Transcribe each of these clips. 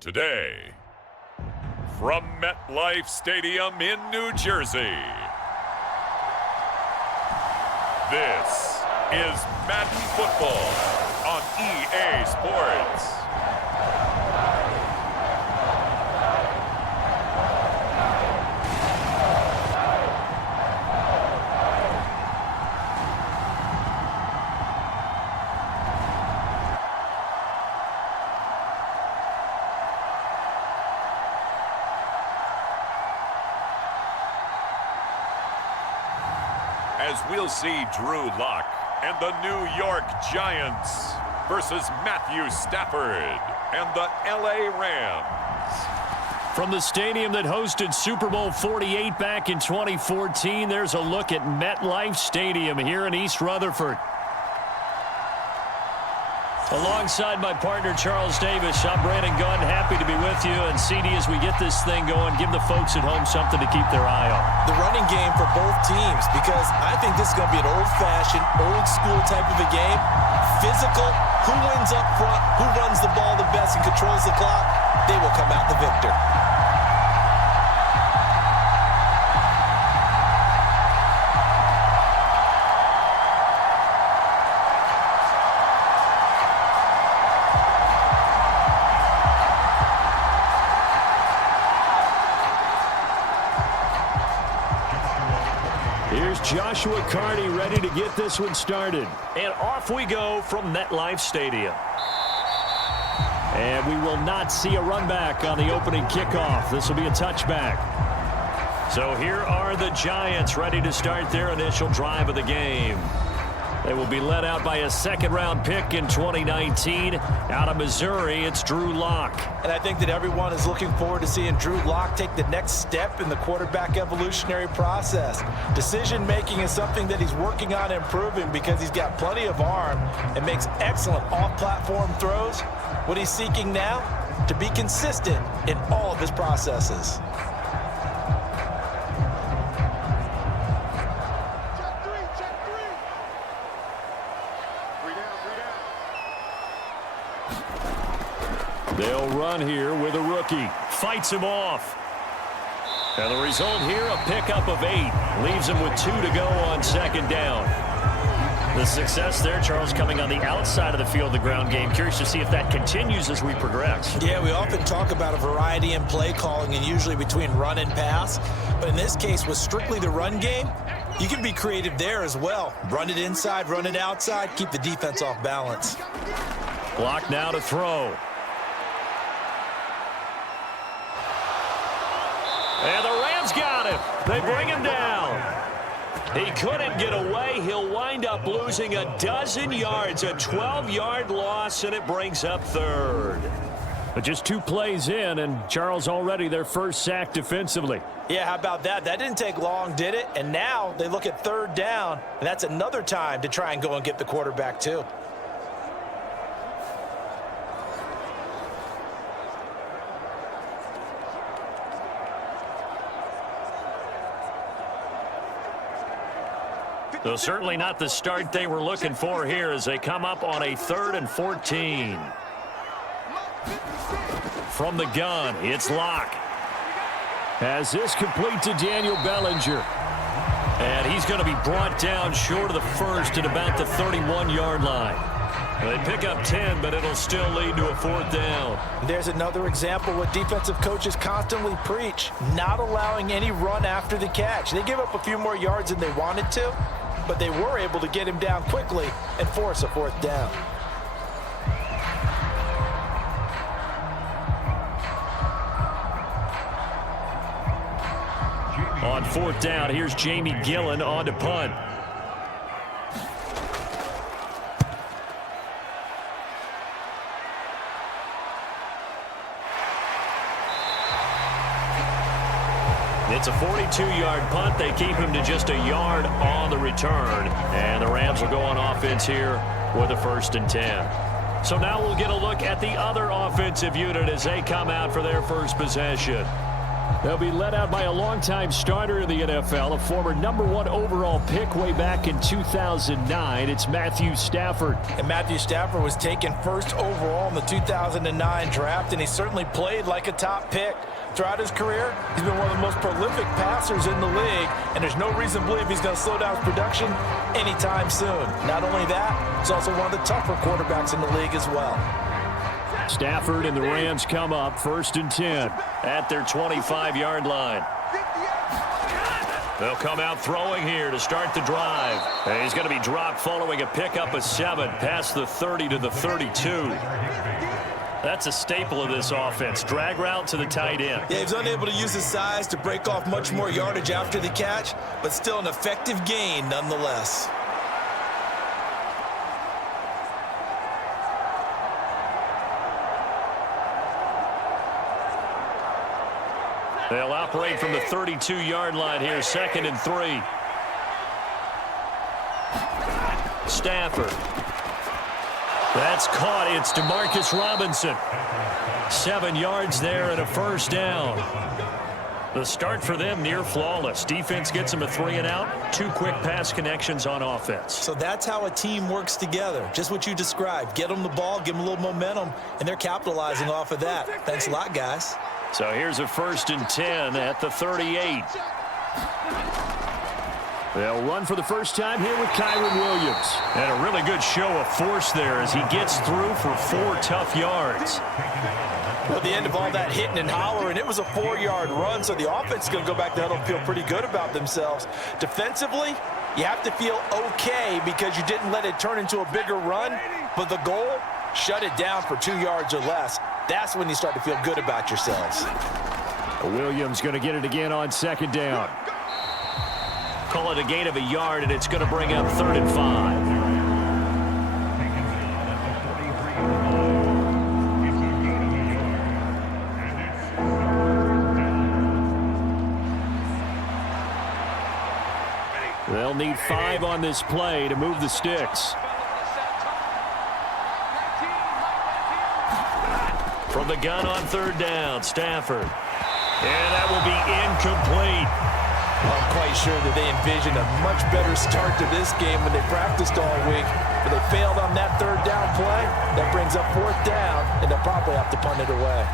Today, from MetLife Stadium in New Jersey, this is Madden Football on EA Sports. As we'll see Drew Lock and the New York Giants versus Matthew Stafford and the LA Rams. From the stadium that hosted Super Bowl 48 back in 2014, there's a look at MetLife Stadium here in East Rutherford. Alongside my partner, Charles Davis, I'm Brandon Gunn, happy to be with you. And CD, as we get this thing going, give the folks at home something to keep their eye on. The running game for both teams, because I think this is going to be an old-fashioned, old-school type of a game. Physical, who wins up front, who runs the ball the best and controls the clock, they will come out the victor. Here's Joshua Carney ready to get this one started. And off we go from MetLife Stadium. And we will not see a run back on the opening kickoff. This will be a touchback. So here are the Giants ready to start their initial drive of the game. They will be led out by a second-round pick in 2019. Out of Missouri, it's Drew Lock. And I think that everyone is looking forward to seeing Drew Lock take the next step in the quarterback evolutionary process. Decision-making is something that he's working on improving because he's got plenty of arm and makes excellent off-platform throws. What he's seeking now, to be consistent in all of his processes. They'll run here with a rookie. Fights him off. And the result here, a pickup of 8. Leaves him with 2 to go on second down. The success there, Charles, coming on the outside of the field, the ground game. Curious to see if that continues as we progress. Yeah, we often talk about a variety in play calling and usually between run and pass. But in this case, with strictly the run game, you can be creative there as well. Run it inside, run it outside, keep the defense off balance. Block now to throw. And the Rams got him. They bring him down. He couldn't get away. He'll wind up losing a dozen yards, a 12-yard loss, and it brings up third. But just 2 plays in, and Charles already their first sack defensively. Yeah, how about that? That didn't take long, did it? And now they look at third down, and that's another time to try and go and get the quarterback too. So certainly not the start they were looking for here as they come up on a 3rd and 14. From the gun, it's Lock. As this complete to Daniel Bellinger. And he's going to be brought down short of the first at about the 31-yard line. They pick up 10, but it'll still lead to a 4th down. There's another example what defensive coaches constantly preach, not allowing any run after the catch. They give up a few more yards than they wanted to, but they were able to get him down quickly and force a 4th down. On 4th down, here's Jamie Gillen on to punt. It's a 42-yard punt. They keep him to just a yard on the return. And the Rams will go on offense here with a 1st and 10. So now we'll get a look at the other offensive unit as they come out for their first possession. They'll be led out by a longtime starter in the NFL, a former #1 overall pick way back in 2009. It's Matthew Stafford. And Matthew Stafford was taken first overall in the 2009 draft, and he certainly played like a top pick. Throughout his career, he's been one of the most prolific passers in the league, and there's no reason to believe he's going to slow down his production anytime soon. Not only that, he's also one of the tougher quarterbacks in the league as well. Stafford and the Rams come up 1st and 10 at their 25-yard line. They'll come out throwing here to start the drive. And he's going to be dropped following a pickup of 7 past the 30 to the 32. That's a staple of this offense. Drag route to the tight end. Yeah, he was unable to use his size to break off much more yardage after the catch, but still an effective gain nonetheless. They'll operate from the 32-yard line here, 2nd and 3. Stafford. That's caught. It's DeMarcus Robinson. 7 yards there and a first down. The start for them near flawless. Defense gets them a 3 and out. 2 quick pass connections on offense. So that's how a team works together. Just what you described. Get them the ball, give them a little momentum, and they're capitalizing off of that. Thanks a lot, guys. So here's a 1st and 10 at the 38. They'll run for the first time here with Kyren Williams. And a really good show of force there as he gets through for 4 tough yards. Well, at the end of all that hitting and hollering, it was a 4-yard run, so the offense is going to go back to huddle and feel pretty good about themselves. Defensively, you have to feel okay because you didn't let it turn into a bigger run, but the goal, shut it down for 2 yards or less. That's when you start to feel good about yourselves. Williams going to get it again on 2nd down. Call it a gain of a yard, and it's going to bring up 3rd and 5. They'll need 5 on this play to move the sticks. From the gun on 3rd down, Stafford. And that will be incomplete. I'm quite sure that they envisioned a much better start to this game when they practiced all week. But they failed on that 3rd down play. That brings up 4th down, and they'll probably have to punt it away.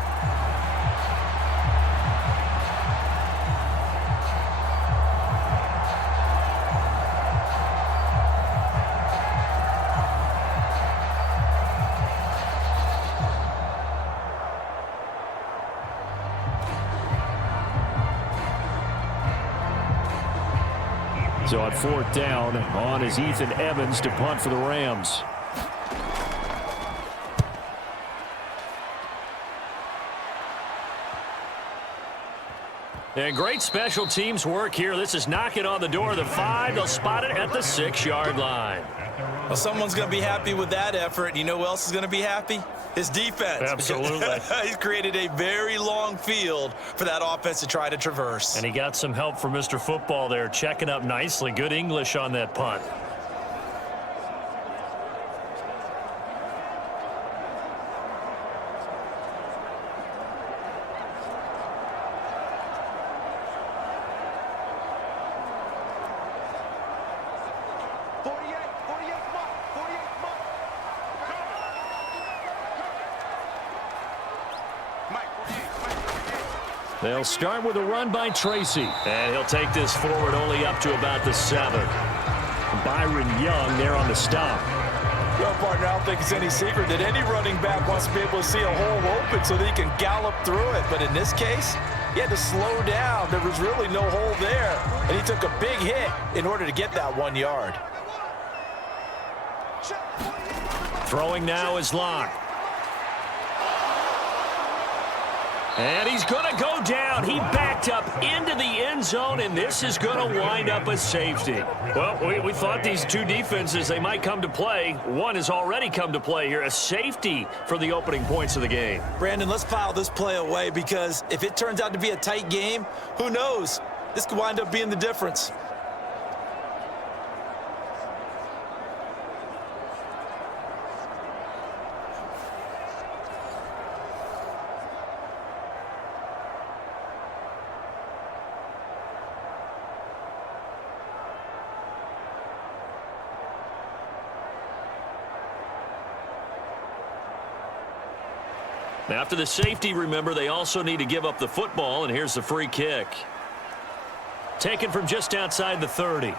So on 4th down, on is Ethan Evans to punt for the Rams. And great special teams work here. This is knocking on the door of the 5. They'll spot it at the 6-yard line. Well, someone's going to be happy with that effort. You know who else is going to be happy? His defense. Absolutely. He's created a very long field for that offense to try to traverse. And he got some help from Mr. Football there, checking up nicely. Good English on that punt. They'll start with a run by Tracy. And he'll take this forward only up to about the 7. Byron Young there on the stop. Well, partner, I don't think it's any secret that any running back wants to be able to see a hole open so that he can gallop through it. But in this case, he had to slow down. There was really no hole there. And he took a big hit in order to get that 1 yard. Throwing now is Locke. And he's going to go down. He backed up into the end zone, and this is going to wind up a safety. Well, we thought these two defenses, they might come to play. One has already come to play here, a safety for the opening points of the game. Brandon, let's file this play away because if it turns out to be a tight game, who knows? This could wind up being the difference. After the safety, remember, they also need to give up the football, and here's the free kick. Taken from just outside the 30.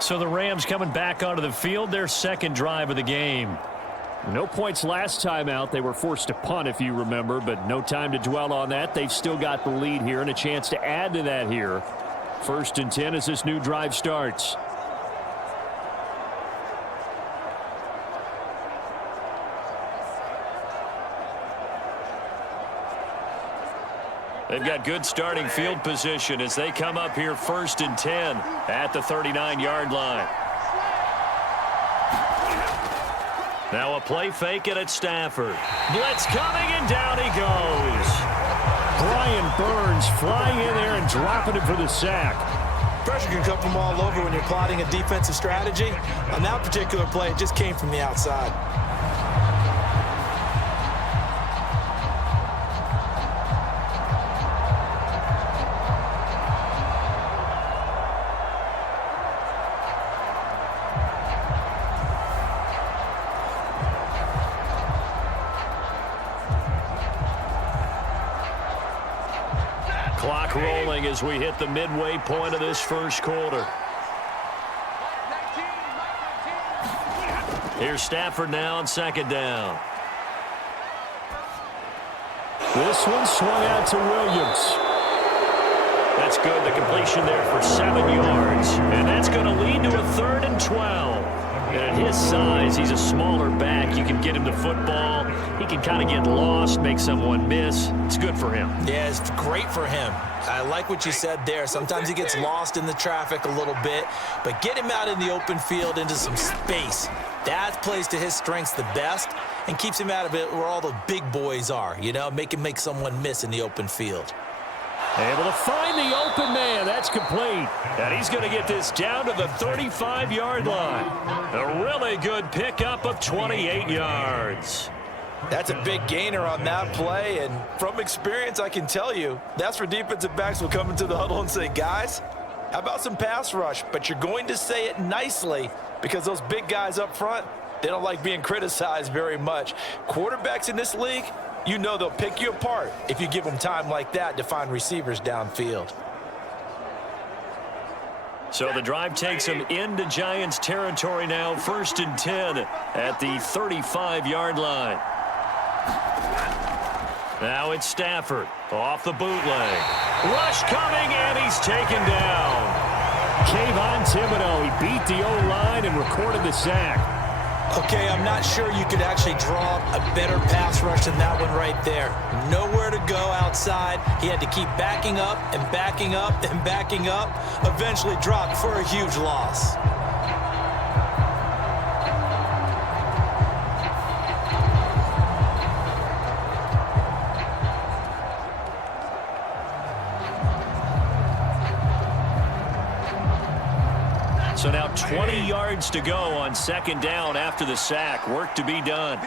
So the Rams coming back onto the field, their second drive of the game. No points last time out. They were forced to punt, if you remember, but no time to dwell on that. They've still got the lead here and a chance to add to that here. 1st and 10 as this new drive starts. They've got good starting field position as they come up here 1st and 10 at the 39-yard line. Now a play fake it at Stafford. Blitz coming, and down he goes. Brian Burns flying in there and dropping him for the sack. Pressure can come from all over when you're plotting a defensive strategy. On that particular play, it just came from the outside. Clock rolling as we hit the midway point of this first quarter. Here's Stafford now on 2nd down. This one swung out to Williams. That's good. The completion there for 7 yards. And that's going to lead to a 3rd and 12. And at his size, he's a smaller back. You can get him the football. He can kind of get lost, make someone miss. It's good for him. Yeah, it's great for him. I like what you said there. Sometimes he gets lost in the traffic a little bit, but get him out in the open field into some space. That plays to his strengths the best and keeps him out of it where all the big boys are, you know, make him make someone miss in the open field. Able to find the open man. That's complete. And he's going to get this down to the 35-yard line. A really good pickup of 28 yards. That's a big gainer on that play, and from experience, I can tell you, that's where defensive backs will come into the huddle and say, guys, how about some pass rush? But you're going to say it nicely because those big guys up front, they don't like being criticized very much. Quarterbacks in this league, you know they'll pick you apart if you give them time like that to find receivers downfield. So the drive takes them into Giants territory now, 1st and 10 at the 35-yard line. Now it's Stafford off the bootleg. Rush coming, and he's taken down. Kayvon Thibodeau, he beat the O-line and recorded the sack. Okay, I'm not sure you could actually draw a better pass rush than that one right there. Nowhere to go outside. He had to keep backing up and backing up and backing up. Eventually dropped for a huge loss. So now 20 yards to go on 2nd down after the sack. Work to be done.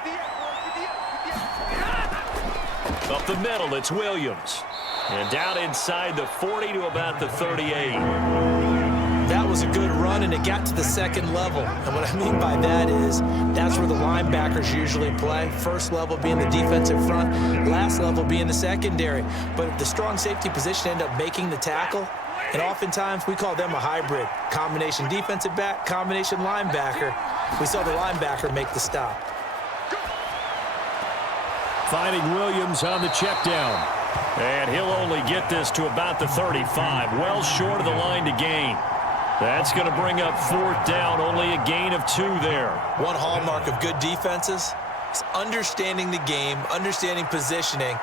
Up the middle, it's Williams. And down inside the 40 to about the 38. That was a good run, and it got to the 2nd level. And what I mean by that is that's where the linebackers usually play. First level being the defensive front, last level being the secondary. But the strong safety position ended up making the tackle. And oftentimes, we call them a hybrid. Combination defensive back, combination linebacker. We saw the linebacker make the stop. Finding Williams on the check down. And he'll only get this to about the 35. Well short of the line to gain. That's going to bring up 4th down. Only a gain of 2 there. One hallmark of good defenses is understanding the game, understanding positioning,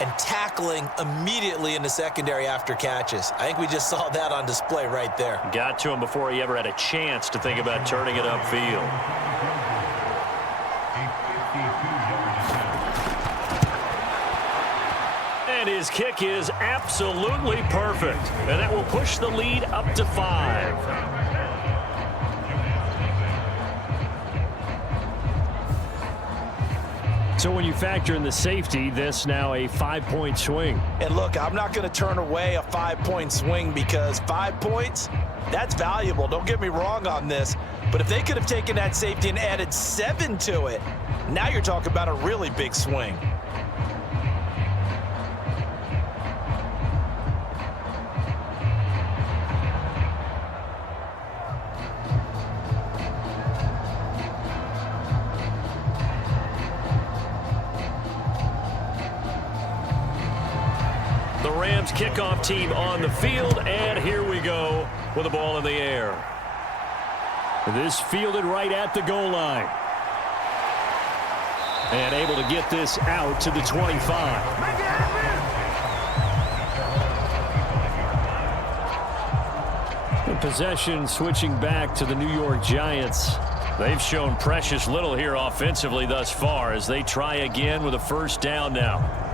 and tackling immediately in the secondary after catches. I think we just saw that on display right there. Got to him before he ever had a chance to think about turning it upfield. And his kick is absolutely perfect. And that will push the lead up to 5. So when you factor in the safety, this now a 5-point swing. And look, I'm not going to turn away a 5-point swing because 5 points, That's valuable. Don't get me wrong on this. But if they could have taken that safety and added 7 to it, now you're talking about a really big swing. The Rams kickoff team on the field, and here we go with the ball in the air. This fielded right at the goal line. And able to get this out to the 25. The possession switching back to the New York Giants. They've shown precious little here offensively thus far as they try again with a first down now.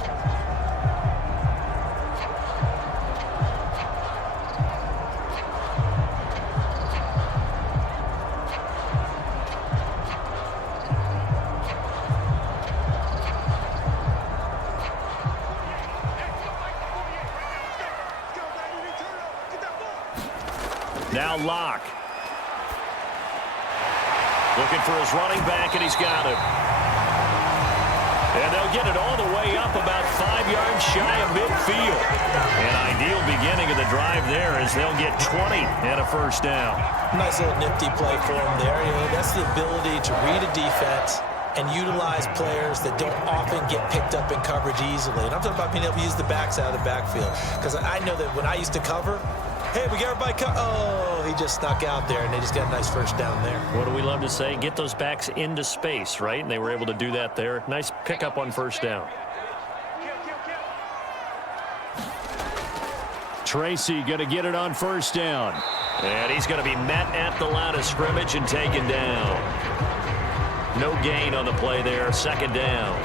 Now Locke. Looking for his running back, and he's got him. And they'll get it all the way up about 5 yards shy of midfield. An ideal beginning of the drive there as they'll get 20 and a first down. Nice little nifty play for him there. You know, that's the ability to read a defense and utilize players that don't often get picked up in coverage easily. And I'm talking about being able to use the backs out of the backfield. Because I know that when I used to cover, hey, we got everybody oh, he just snuck out there, and they just got a nice first down there. What do we love to say? Get those backs into space, right? And they were able to do that there. Nice pickup on first down. Tracy going to get it on first down. And he's going to be met at the line of scrimmage and taken down. No gain on the play there. Second down.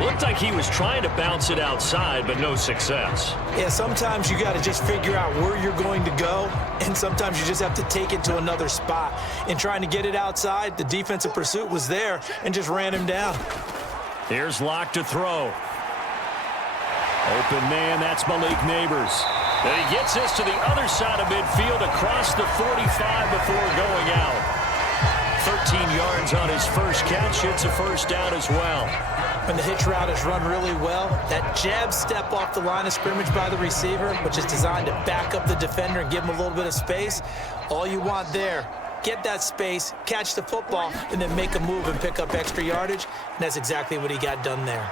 Looked like he was trying to bounce it outside, but no success. Yeah, sometimes you got to just figure out where you're going to go, and sometimes you just have to take it to another spot. In trying to get it outside, the defensive pursuit was there and just ran him down. Here's Locke to throw. Open man, that's Malik Neighbors. And he gets this to the other side of midfield across the 45 before going out. 13 yards on his first catch. It's a first down as well. When the hitch route is run really well, that jab step off the line of scrimmage by the receiver, which is designed to back up the defender and give him a little bit of space, all you want there, get that space, catch the football, and then make a move and pick up extra yardage, and that's exactly what he got done there.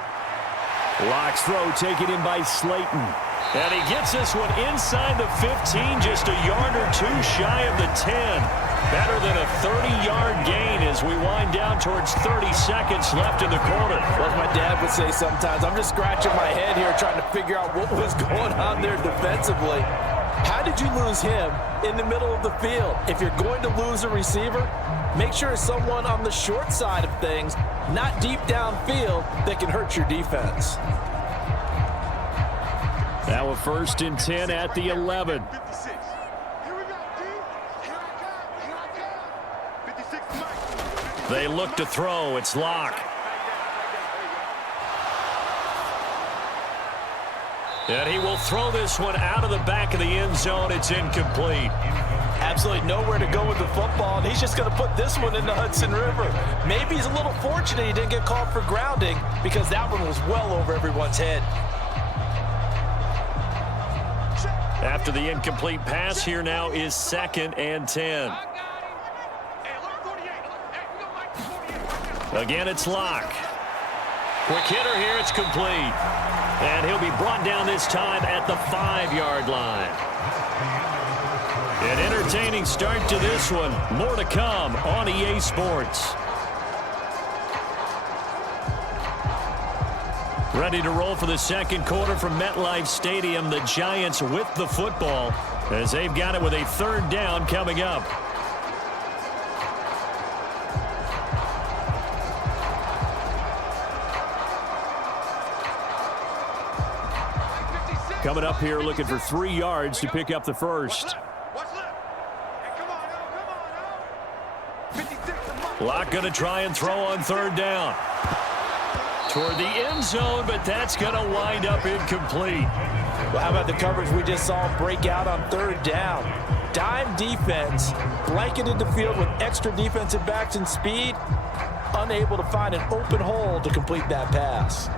Locke's throw taken in by Slayton. And he gets this one inside the 15, just a yard or two shy of the 10. Better than a 30-yard gain as we wind down towards 30 seconds left in the quarter. Well, as my dad would say sometimes, I'm just scratching my head here trying to figure out what was going on there defensively. How did you lose him in the middle of the field? If you're going to lose a receiver, make sure it's someone on the short side of things, not deep downfield, that can hurt your defense. Now a 1st and 10 at the 11. They look to throw. It's Locke. And he will throw this one out of the back of the end zone. It's incomplete. Absolutely nowhere to go with the football, and he's just going to put this one in the Hudson River. Maybe he's a little fortunate he didn't get called for grounding because that one was well over everyone's head. After the incomplete pass, here now is 2nd and 10. Again, it's Locke. Quick hitter here, it's complete. And he'll be brought down this time at the 5-yard line. An entertaining start to this one. More to come on EA Sports. Ready to roll for the second quarter from MetLife Stadium. The Giants with the football as they've got it with a 3rd down coming up. Coming up here looking for 3 yards to pick up the first. Locke going to try and throw on 3rd down. Toward the end zone, but that's going to wind up incomplete. Well, how about the coverage we just saw him break out on third down? Dime defense, blanketed the field with extra defensive backs and speed, unable to find an open hole to complete that pass.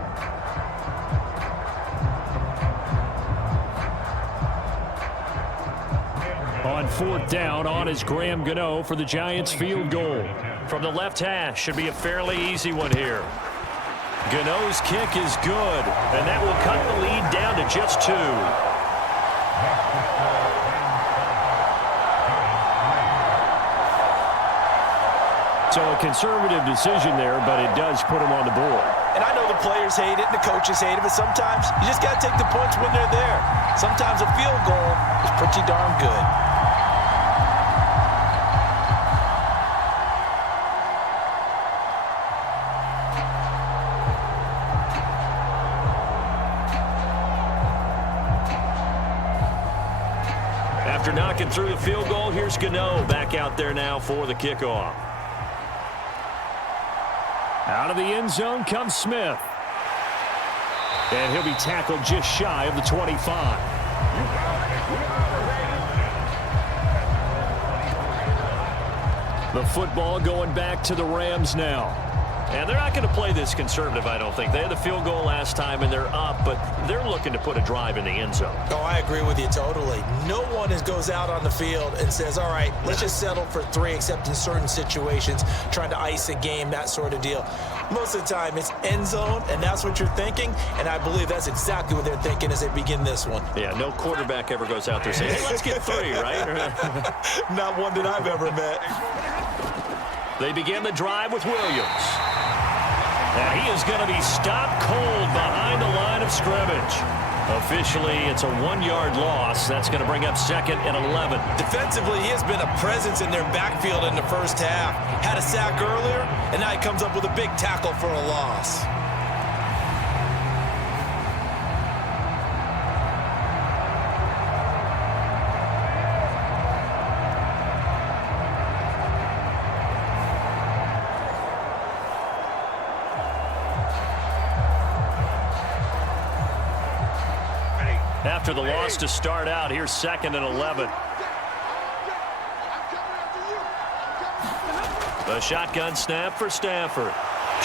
On fourth down, on is Graham Gano for the Giants field goal. From the left hash, should be a fairly easy one here. Gano's kick is good, and that will cut the lead down to just 2. So a conservative decision there, but it does put him on the board. And I know the players hate it and the coaches hate it, but sometimes you just got to take the points when they're there. Sometimes a field goal is pretty darn good. After knocking through the field goal, here's Gano back out there now for the kickoff. Out of the end zone comes Smith. And he'll be tackled just shy of the 25. The football going back to the Rams now. And they're not going to play this conservative, I don't think. They had the field goal last time, and they're up, but they're looking to put a drive in the end zone. Oh, I agree with you totally. No one goes out on the field and says, all right, let's just settle for 3, except in certain situations, trying to ice a game, that sort of deal. Most of the time, it's end zone, and that's what you're thinking, and I believe that's exactly what they're thinking as they begin this one. Yeah, no quarterback ever goes out there saying, hey, let's get 3, right? Not one that I've ever met. They begin the drive with Williams. And he is going to be stopped cold behind the line of scrimmage. Officially, it's a 1-yard loss. That's going to bring up 2nd and 11. Defensively, he has been a presence in their backfield in the first half. Had a sack earlier, and now he comes up with a big tackle for a loss. After the loss to start out, here's 2nd and 11. The shotgun snap for Stafford.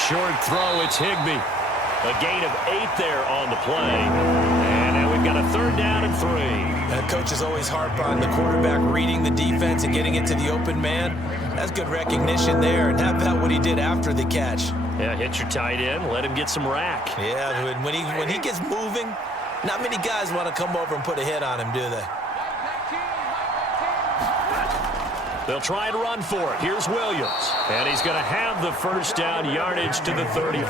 Short throw, it's Higbee. A gain of 8 there on the play. And now we've got a 3rd down and 3. And coaches always harp on the quarterback reading the defense and getting it to the open man. That's good recognition there. And how about what he did after the catch? Yeah, hit your tight end, let him get some rack. Yeah, when he gets moving, not many guys want to come over and put a hit on him, do they? They'll try and run for it. Here's Williams. And he's going to have the first down yardage to the 35.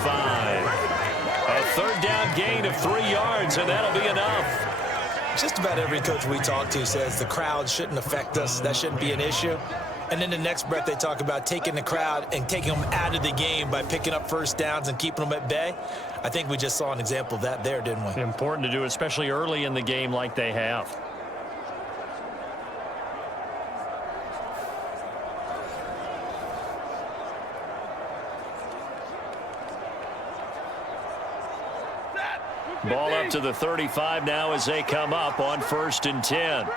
A 3rd down gain of 3 yards, and that'll be enough. Just about every coach we talk to says the crowd shouldn't affect us. That shouldn't be an issue. And then the next breath they talk about taking the crowd and taking them out of the game by picking up first downs and keeping them at bay. I think we just saw an example of that there, didn't we? Important to do, especially early in the game like they have. Ball up to the 35 now as they come up on 1st and 10.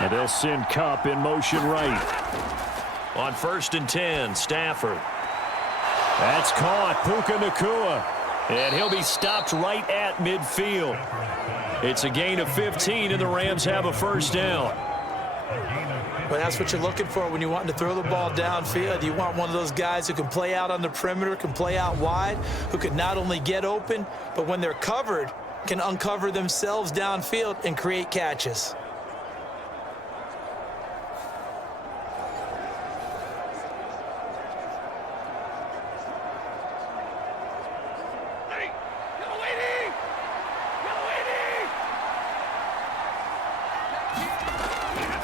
And they'll send Kupp in motion right. On 1st and 10, Stafford. That's caught. Puka Nacua. And he'll be stopped right at midfield. It's a gain of 15, and the Rams have a first down. Well, that's what you're looking for when you want to throw the ball downfield. You want one of those guys who can play out on the perimeter, can play out wide, who can not only get open, but when they're covered, can uncover themselves downfield and create catches.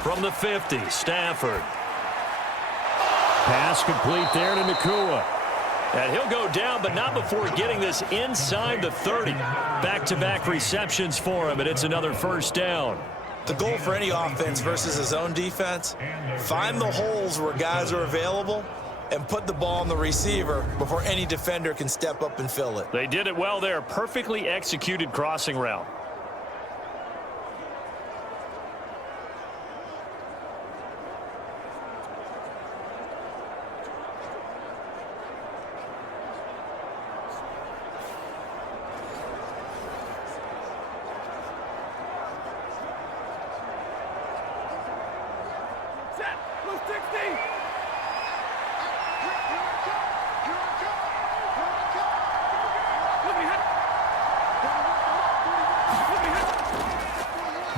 From the 50, Stafford. Pass complete there to Nacua. And he'll go down, but not before getting this inside the 30. Back-to-back receptions for him, and it's another first down. The goal for any offense versus his own defense, find the holes where guys are available and put the ball on the receiver before any defender can step up and fill it. They did it well there. Perfectly executed crossing route.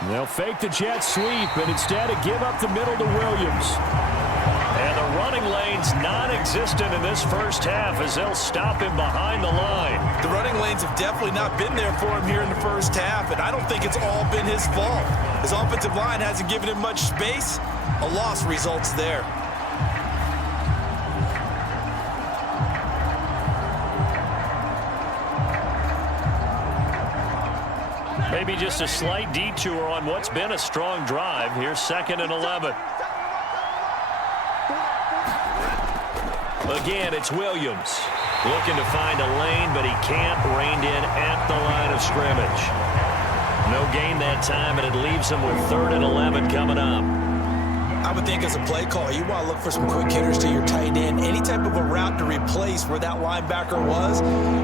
They'll fake the jet sweep, but instead give up the middle to Williams. And the running lane's non-existent in this first half as they'll stop him behind the line. The running lanes have definitely not been there for him here in the first half, and I don't think it's all been his fault. His offensive line hasn't given him much space. A loss results there. Maybe just a slight detour on what's been a strong drive. Here's 2nd and 11. Again, it's Williams looking to find a lane, but he can't. Reined in at the line of scrimmage. No gain that time, and it leaves him with 3rd and 11 coming up. I would think as a play call, you want to look for some quick hitters to your tight end. Any type of a route to replace where that linebacker was.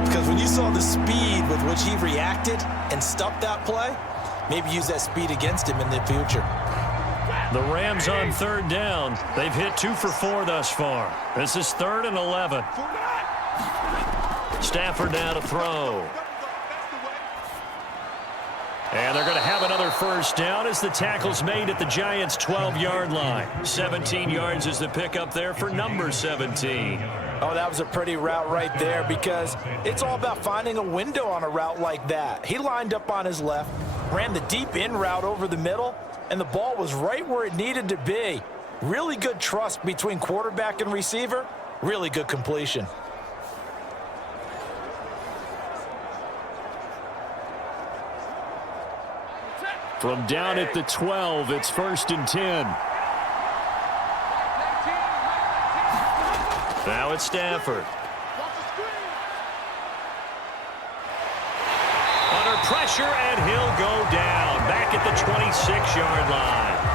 Because when you saw the speed with which he reacted and stopped that play, maybe use that speed against him in the future. The Rams on 3rd down. They've hit 2 for 4 thus far. This is 3rd and 11. Stafford now to throw. And they're going to have another first down as the tackle's made at the Giants' 12-yard line. 17 yards is the pickup there for number 17. Oh, that was a pretty route right there because it's all about finding a window on a route like that. He lined up on his left, ran the deep in route over the middle, and the ball was right where it needed to be. Really good trust between quarterback and receiver. Really good completion. From down at the 12, it's 1st and 10. Now it's Stafford. Under pressure, and he'll go down. Back at the 26-yard line.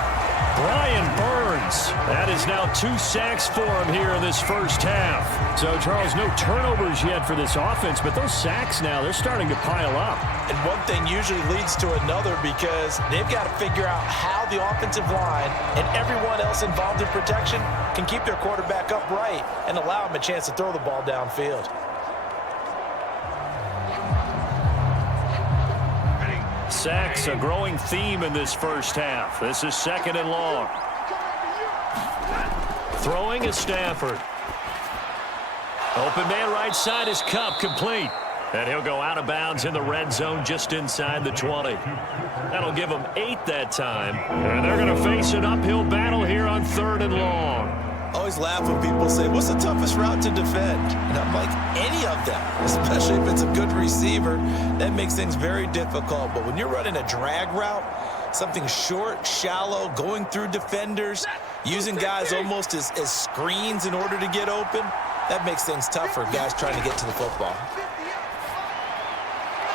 Brian Burns. That is now 2 sacks for him here in this first half. So, Charles, no turnovers yet for this offense, but those sacks now, they're starting to pile up. And one thing usually leads to another because they've got to figure out how the offensive line and everyone else involved in protection can keep their quarterback upright and allow him a chance to throw the ball downfield. Sacks, a growing theme in this first half. This is 2nd and long. Throwing is Stafford. Open man right side is Kupp, complete. And he'll go out of bounds in the red zone just inside the 20. That'll give them 8 that time. And they're going to face an uphill battle here on 3rd and long. I always laugh when people say, what's the toughest route to defend? And I'm like, any of them, especially if it's a good receiver. That makes things very difficult. But when you're running a drag route, something short, shallow, going through defenders, using guys almost as screens in order to get open, that makes things tough for guys trying to get to the football.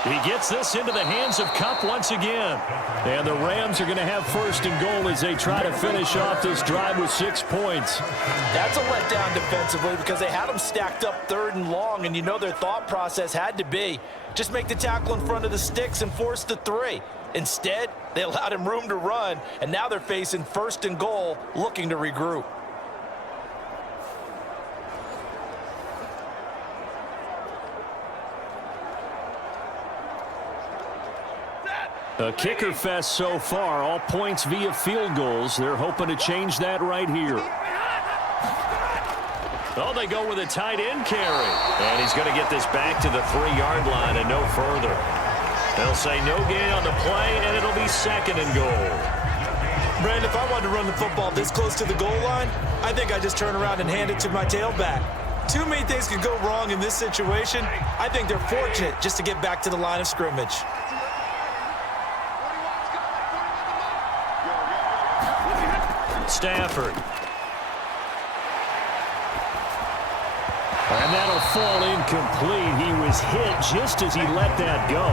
He gets this into the hands of Kupp once again. And the Rams are going to have 1st and goal as they try to finish off this drive with 6 points. That's a letdown defensively because they had them stacked up 3rd and long, and you know their thought process had to be just make the tackle in front of the sticks and force the 3. Instead, they allowed him room to run, and now they're facing 1st and goal, looking to regroup. A kicker fest so far, all points via field goals. They're hoping to change that right here. Oh, they go with a tight end carry. And he's going to get this back to the 3-yard line and no further. They'll say no gain on the play, and it'll be 2nd and goal. Brandon, if I wanted to run the football this close to the goal line, I think I just turn around and hand it to my tailback. Too many things could go wrong in this situation. I think they're fortunate just to get back to the line of scrimmage. Stafford. And that'll fall incomplete. He was hit just as he let that go.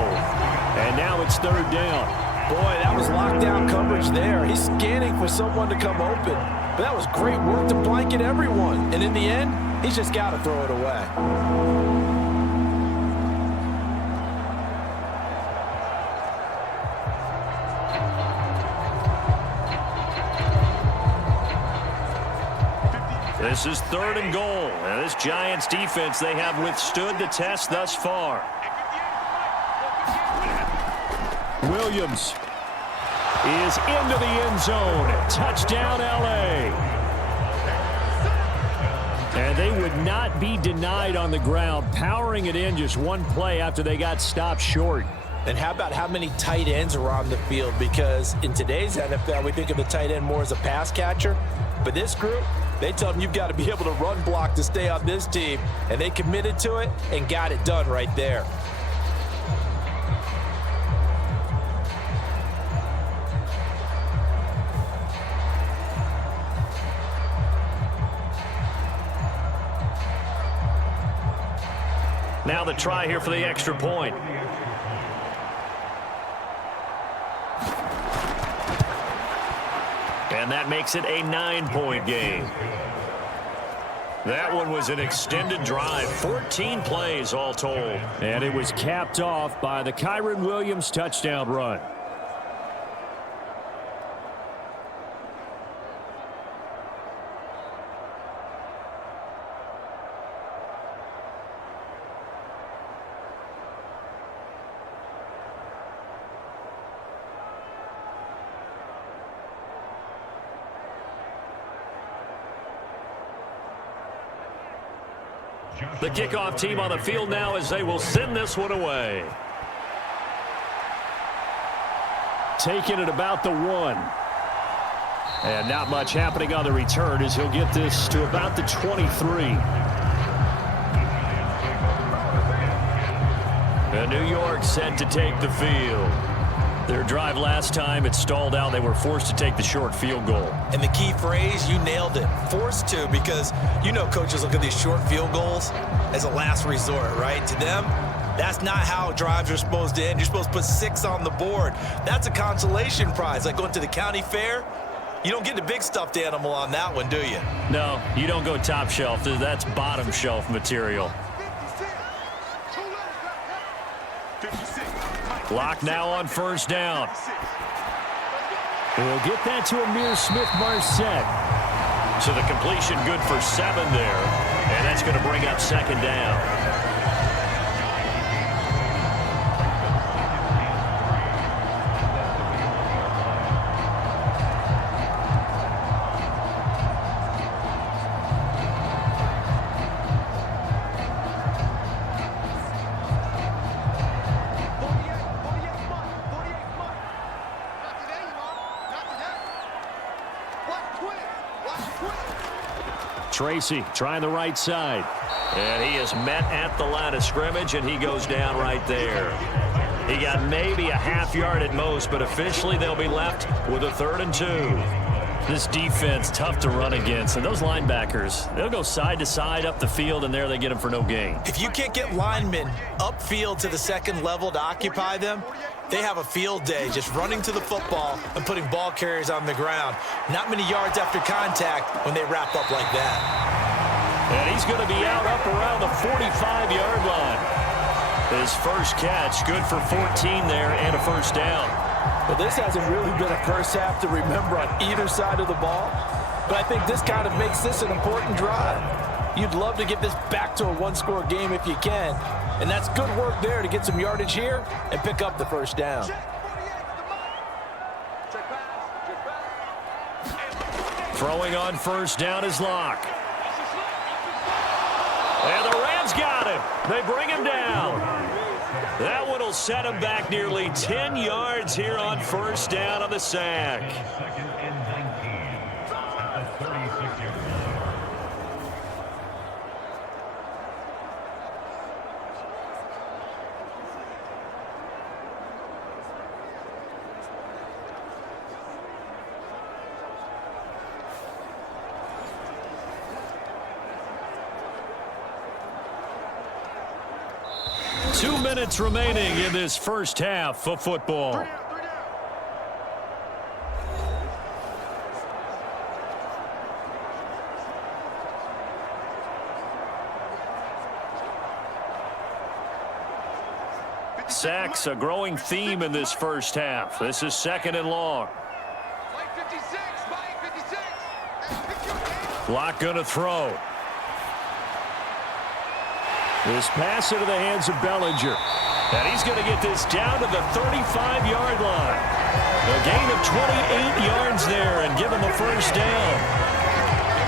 And now it's third down. Boy, that was lockdown coverage there. He's scanning for someone to come open. But that was great work to blanket everyone. And in the end, he's just got to throw it away. This is third and goal. And this Giants defense, they have withstood the test thus far. Williams is into the end zone. Touchdown, LA. And they would not be denied on the ground, powering it in just one play after they got stopped short. And how about how many tight ends are on the field? Because in today's NFL, we think of the tight end more as a pass catcher. But this group, they tell them you've got to be able to run block to stay on this team. And they committed to it and got it done right there. Now the try here for the extra point. And that makes it a 9-point game. That one was an extended drive, 14 plays all told. And it was capped off by the Kyren Williams touchdown run. The kickoff team on the field now as they will send this one away. Taking it about the 1. And not much happening on the return as he'll get this to about the 23. And New York set to take the field. Their drive last time, it stalled out. They were forced to take the short field goal. And the key phrase, you nailed it. Forced to, because you know coaches look at these short field goals as a last resort, right? To them, that's not how drives are supposed to end. You're supposed to put 6 on the board. That's a consolation prize, like going to the county fair. You don't get the big stuffed animal on that one, do you? No, you don't go top shelf. That's bottom shelf material. Clock now on first down. We'll get that to Amir Smith-Marset. So the completion good for 7 there. And that's going to bring up second down. Tracy trying the right side. And he is met at the line of scrimmage, and he goes down right there. He got maybe a half yard at most, but officially they'll be left with a 3rd and 2. This defense, tough to run against. And those linebackers, they'll go side to side up the field, and there they get them for no gain. If you can't get linemen upfield to the second level to occupy them, they have a field day just running to the football and putting ball carriers on the ground. Not many yards after contact when they wrap up like that. And he's going to be out up around the 45-yard line. His first catch, good for 14 there and a first down. Well, this hasn't really been a first half to remember on either side of the ball, but I think this kind of makes this an important drive. You'd love to get this back to a one-score game if you can, and that's good work there to get some yardage here and pick up the first down. Throwing on first down is Locke. And the Rams got him. They bring him down. That one will set him back nearly 10 yards here on first down on the sack. 2 minutes remaining in this first half of football. Sacks, a growing theme in this first half. This is 2nd and long. Block going to throw. This pass into the hands of Bellinger. And he's going to get this down to the 35-yard line. A gain of 28 yards there and give him a first down.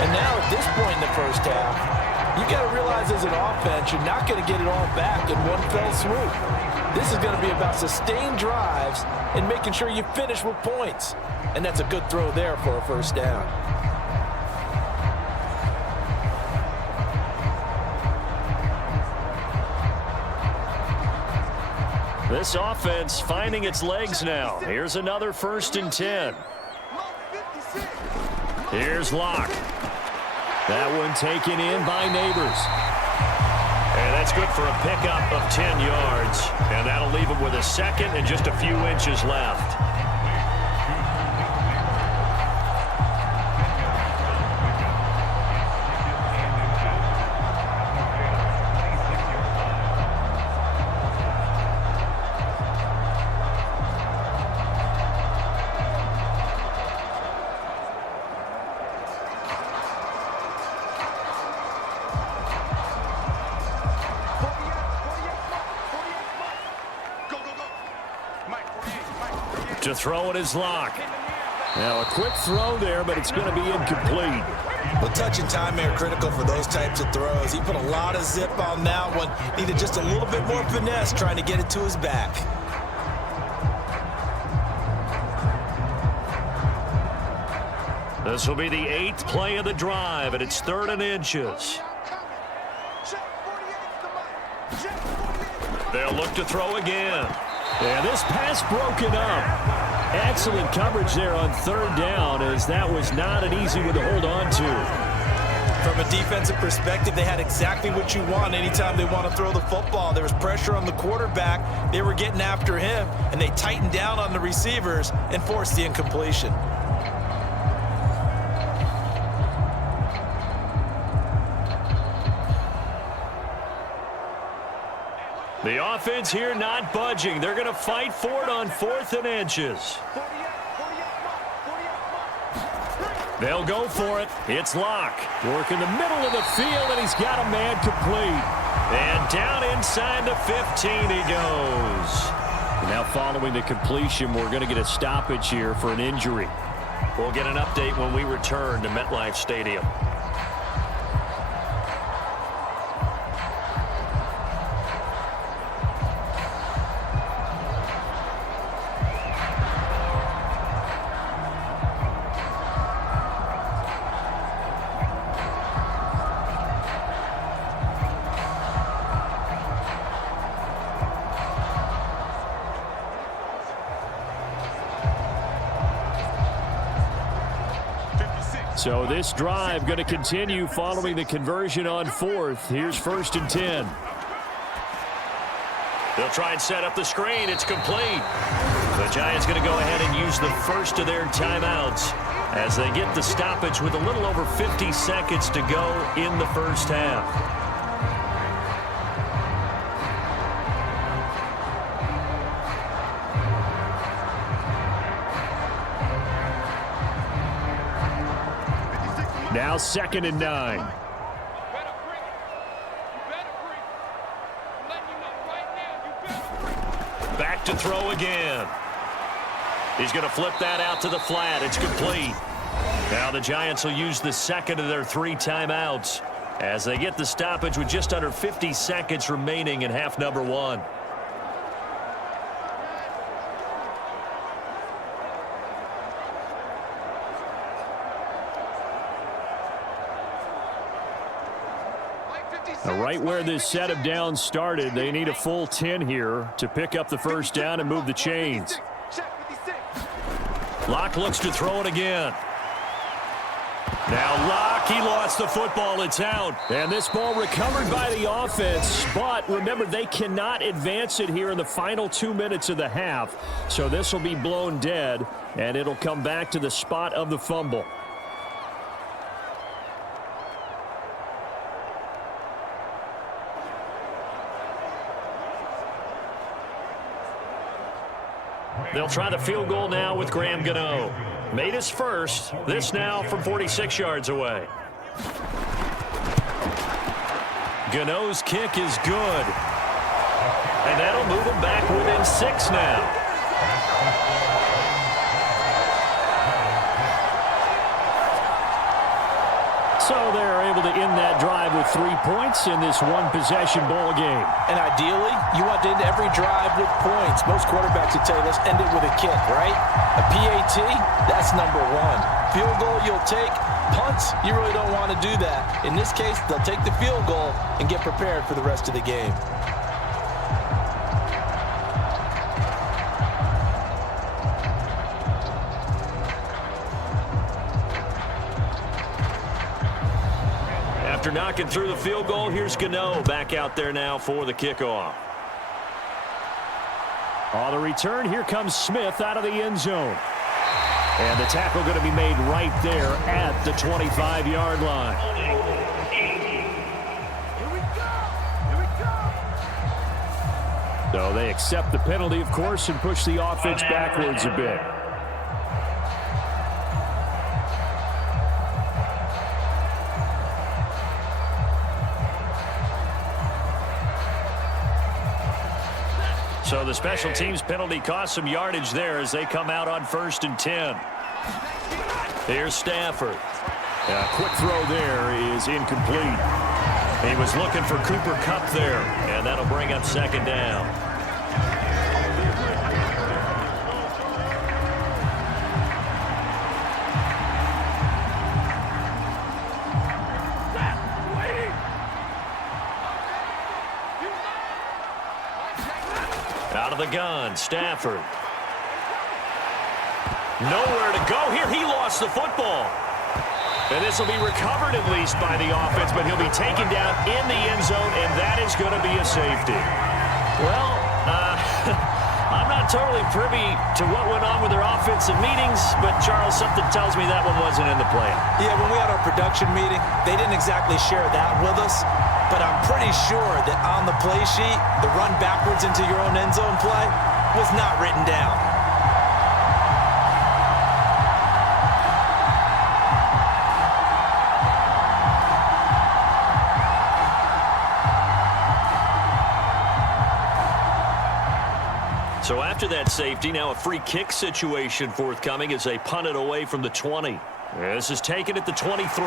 And now at this point in the first half, you got to realize as an offense, you're not going to get it all back in one fell swoop. This is going to be about sustained drives and making sure you finish with points. And that's a good throw there for a first down. This offense finding its legs now. Here's another 1st and 10. Here's Locke. That one taken in by Neighbors. And that's good for a pickup of 10 yards. And that'll leave him with a second and just a few inches left. To throw it is Locke. Now a quick throw there, but it's going to be incomplete. Well, touch and time are critical for those types of throws. He put a lot of zip on that one. Needed just a little bit more finesse trying to get it to his back. This will be the 8th play of the drive, and it's 3rd and inches. They'll look to throw again. And this pass broken up. Excellent coverage there on 3rd down, as that was not an easy one to hold on to. From a defensive perspective, they had exactly what you want anytime they want to throw the football. There was pressure on the quarterback. They were getting after him, and they tightened down on the receivers and forced the incompletion. The offense here not budging. They're going to fight for it on 4th and inches. They'll go for it. It's Locke. Working the middle of the field, and he's got a man complete. And down inside the 15 he goes. Now following the completion, we're going to get a stoppage here for an injury. We'll get an update when we return to MetLife Stadium. So this drive going to continue following the conversion on 4th. Here's 1st and 10. They'll try and set up the screen. It's complete. The Giants going to go ahead and use the first of their timeouts as they get the stoppage with a little over 50 seconds to go in the first half. Now 2nd and 9. Back to throw again. He's going to flip that out to the flat. It's complete. Now the Giants will use the second of their 3 timeouts as they get the stoppage with just under 50 seconds remaining in half number 1. Now, right where this set of downs started, they need a full 10 here to pick up the first down and move the chains. Locke looks to throw it again. Now Locke He lost the football. It's out. And this ball recovered by the offense. But remember, they cannot advance it here in the final 2 minutes of the half. So this will be blown dead, and it'll come back to the spot of the fumble. They'll try the field goal now with Graham Gano. Made his first. This now from 46 yards away. Gano's kick is good. And that'll move him back within 6 now. So they're able to end that drive with 3 points in this one-possession ball game. And ideally, you want to end every drive with points. Most quarterbacks would tell you, let's end it with a kick, right? A PAT, that's number one. Field goal you'll take. Punts, you really don't want to do that. In this case, they'll take the field goal and get prepared for the rest of the game. After knocking through the field goal, here's Gano back out there now for the kickoff. On the return, here comes Smith out of the end zone. And the tackle going to be made right there at the 25-yard line. So they accept the penalty, of course, and push the offense backwards a bit. So the special teams penalty cost some yardage there as they come out on 1st and 10. Here's Stafford. A quick throw there is incomplete. He was looking for Cooper Kupp there, and that'll bring up 2nd down. Out of the gun, Stafford. Nowhere to go here. He lost the football. And this will be recovered at least by the offense, but he'll be taken down in the end zone, and that is going to be a safety. Well, I'm not totally privy to what went on with their offensive meetings, but, Charles, something tells me that one wasn't in the plan. Yeah, when we had our production meeting, they didn't exactly share that with us. But I'm pretty sure that on the play sheet, the run backwards into your own end zone play was not written down. So after that safety, now a free kick situation forthcoming as they punt it away from the 20. This is taken at the 23.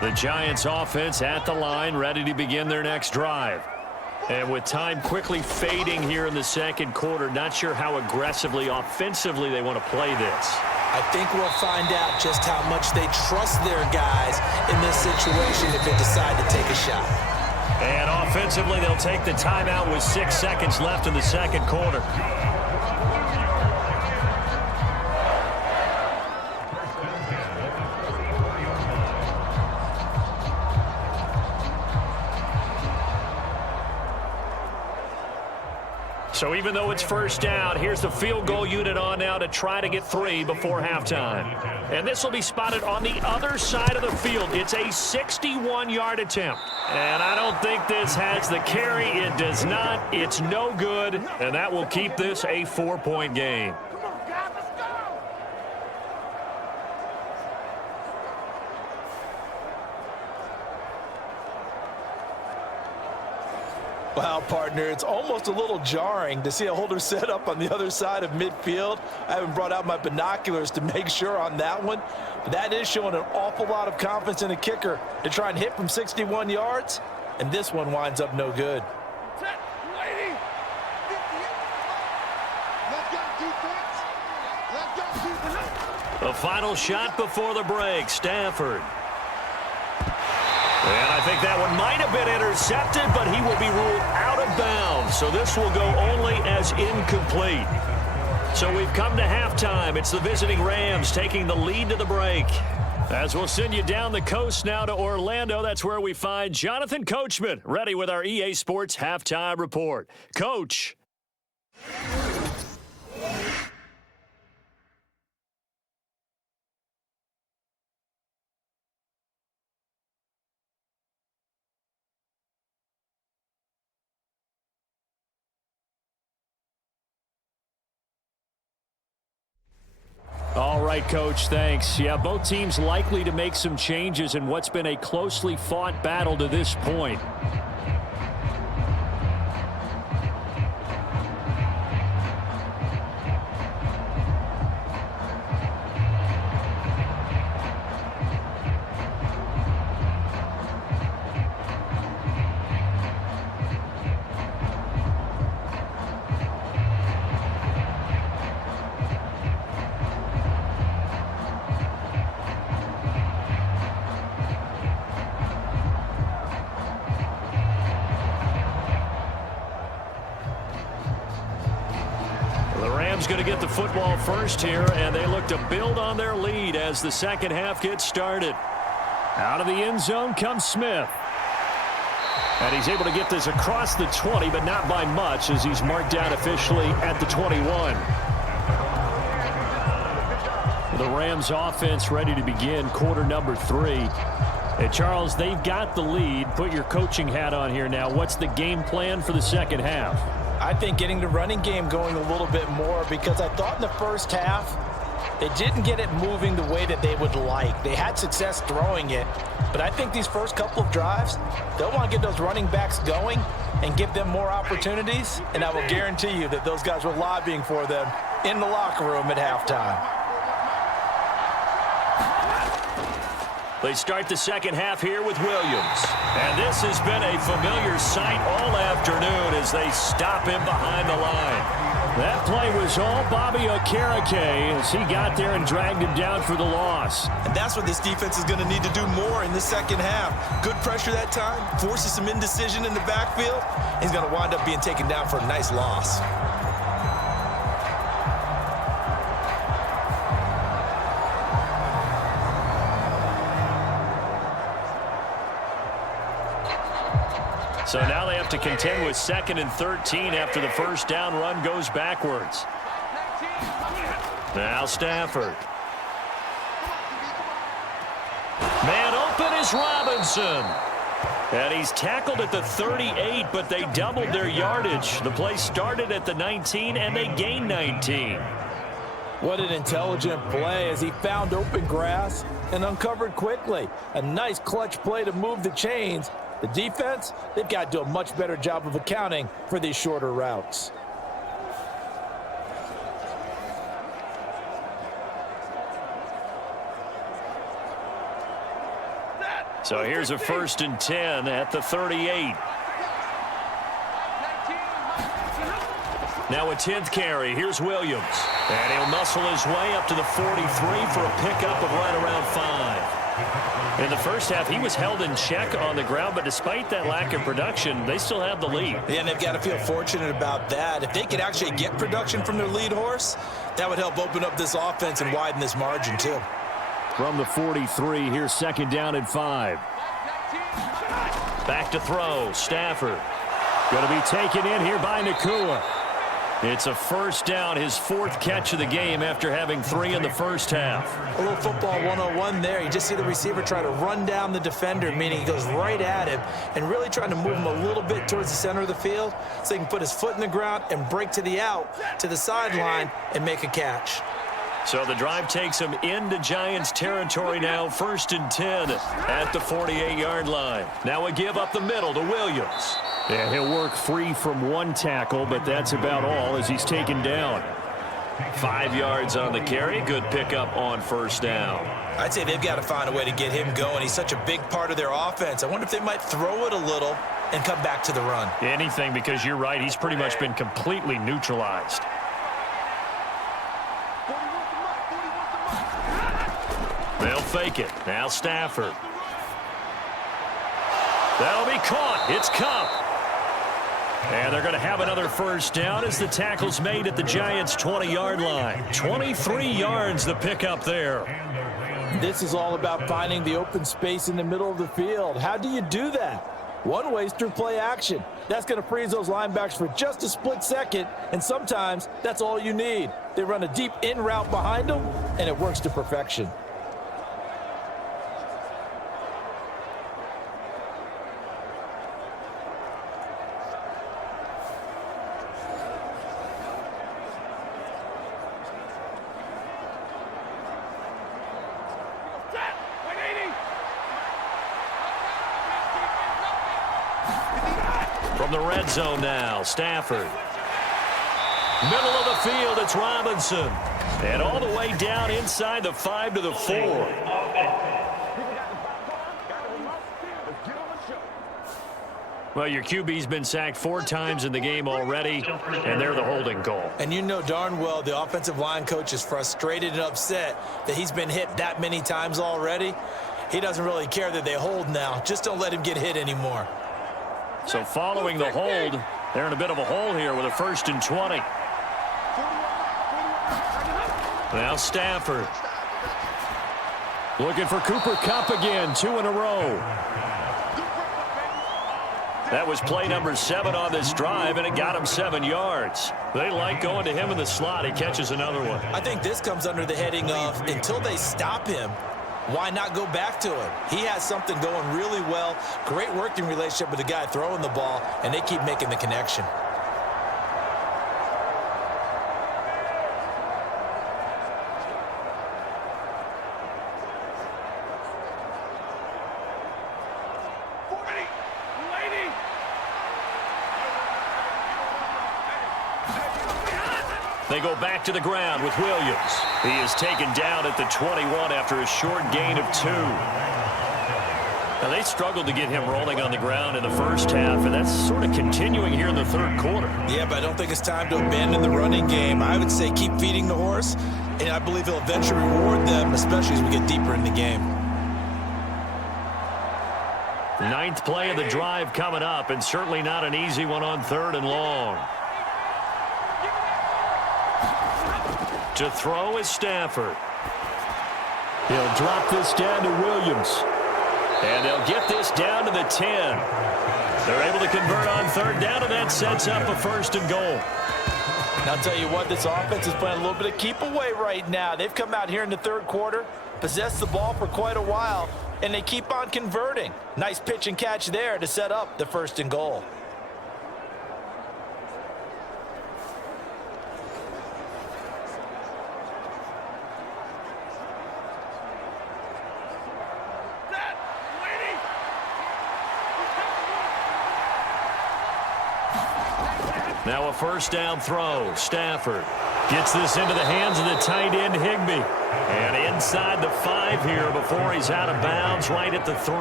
The Giants offense at the line, ready to begin their next drive. And with time quickly fading here in the second quarter, not sure how aggressively, offensively they want to play this. I think we'll find out just how much they trust their guys in this situation if they decide to take a shot. And offensively, they'll take the timeout with 6 seconds left in the second quarter. So even though it's first down, here's the field goal unit on now to try to get 3 before halftime. And this will be spotted on the other side of the field. It's a 61-yard attempt. And I don't think this has the carry. It does not. It's no good. And that will keep this a 4-point game. Wow, partner, it's almost a little jarring to see a holder set up on the other side of midfield. I haven't brought out my binoculars to make sure on that one. But that is showing an awful lot of confidence in a kicker to try and hit from 61 yards. And this one winds up no good. The final shot before the break, Stafford. And I think that one might have been intercepted, but he will be ruled out of bounds. So this will go only as incomplete. So we've come to halftime. It's the visiting Rams taking the lead to the break. As we'll send you down the coast now to Orlando, that's where we find Jonathan Coachman, ready with our EA Sports Halftime Report. Coach. All right, Coach, thanks. Yeah, both teams likely to make some changes in what's been a closely fought battle to this point. Going to get the football first here, and they look to build on their lead as the second half gets started. Out of the end zone comes Smith. And he's able to get this across the 20, but not by much as he's marked down officially at the 21. The Rams offense ready to begin quarter number 3. Hey, Charles, they've got the lead. Put your coaching hat on here now. What's the game plan for the second half? I think getting the running game going a little bit more, because I thought in the first half they didn't get it moving the way that they would like. They had success throwing it, but I think these first couple of drives, they'll want to get those running backs going and give them more opportunities, and I will guarantee you that those guys were lobbying for them in the locker room at halftime. They start the second half here with Williams. And this has been a familiar sight all afternoon as they stop him behind the line. That play was all Bobby Okereke as he got there and dragged him down for the loss. And that's what this defense is going to need to do more in the second half. Good pressure that time, forces some indecision in the backfield. He's going to wind up being taken down for a nice loss. So now they have to contend with 2nd and 13 after the first down run goes backwards. Now Stafford. Man open is Robinson. And he's tackled at the 38, but they doubled their yardage. The play started at the 19, and they gained 19. What an intelligent play as he found open grass and uncovered quickly. A nice clutch play to move the chains. The defense, they've got to do a much better job of accounting for these shorter routes. So here's a 1st and 10 at the 38. Now a 10th carry. Here's Williams. And he'll muscle his way up to the 43 for a pickup of right around 5. In the first half, he was held in check on the ground, but despite that lack of production, they still have the lead. Yeah, and they've got to feel fortunate about that. If they could actually get production from their lead horse, that would help open up this offense and widen this margin, too. From the 43, here's 2nd down and 5. Back to throw, Stafford. Going to be taken in here by Nakua. It's a 1st down, his 4th catch of the game after having 3 in the first half. A little football 101 there. You just see the receiver try to run down the defender, meaning he goes right at him and really trying to move him a little bit towards the center of the field so he can put his foot in the ground and break to the out, to the sideline, and make a catch. So the drive takes him into Giants territory now, 1st and 10 at the 48-yard line. Now a give up the middle to Williams. And he'll work free from 1 tackle, but that's about all as he's taken down. 5 yards on the carry. Good pickup on 1st down. I'd say they've got to find a way to get him going. He's such a big part of their offense. I wonder if they might throw it a little and come back to the run. Anything, because you're right. He's pretty much been completely neutralized. They'll fake it. Now Stafford. That'll be caught. It's Cup. And they're going to have another first down as the tackle's made at the Giants' 20-yard line. 23 yards the pickup there. This is all about finding the open space in the middle of the field. How do you do that? One way is through play action. That's going to freeze those linebackers for just a split second, and sometimes that's all you need. They run a deep in route behind them, and it works to perfection. From the red zone now, Stafford. Middle of the field, it's Robinson. And all the way down inside the 5 to the 4. Well, your QB's been sacked 4 times in the game already, and they're the holding call. And you know darn well the offensive line coach is frustrated and upset that he's been hit that many times already. He doesn't really care that they hold now. Just don't let him get hit anymore. So following the hold, they're in a bit of a hole here with a 1st and 20. Now Stafford. Looking for Cooper Kupp again, 2 in a row. That was play number 7 on this drive, and it got him 7 yards. They like going to him in the slot. He catches another one. I think this comes under the heading of until they stop him, why not go back to him? He has something going really well. Great working relationship with the guy throwing the ball, and they keep making the connection. They go back to the ground with Williams. He is taken down at the 21 after a short gain of 2. Now, they struggled to get him rolling on the ground in the first half, and that's sort of continuing here in the 3rd quarter. Yeah, but I don't think it's time to abandon the running game. I would say keep feeding the horse, and I believe he'll eventually reward them, especially as we get deeper in the game. 9th play of the drive coming up, and certainly not an easy one on 3rd and long. To throw is Stafford. He'll drop this down to Williams. And they'll get this down to the 10. They're able to convert on 3rd down, and that sets up a 1st and goal. And I'll tell you what, this offense is playing a little bit of keep away right now. They've come out here in the 3rd quarter, possessed the ball for quite a while, and they keep on converting. Nice pitch and catch there to set up the 1st and goal. Now a 1st down throw. Stafford gets this into the hands of the tight end, Higbee. And inside the 5 here before he's out of bounds right at the 3.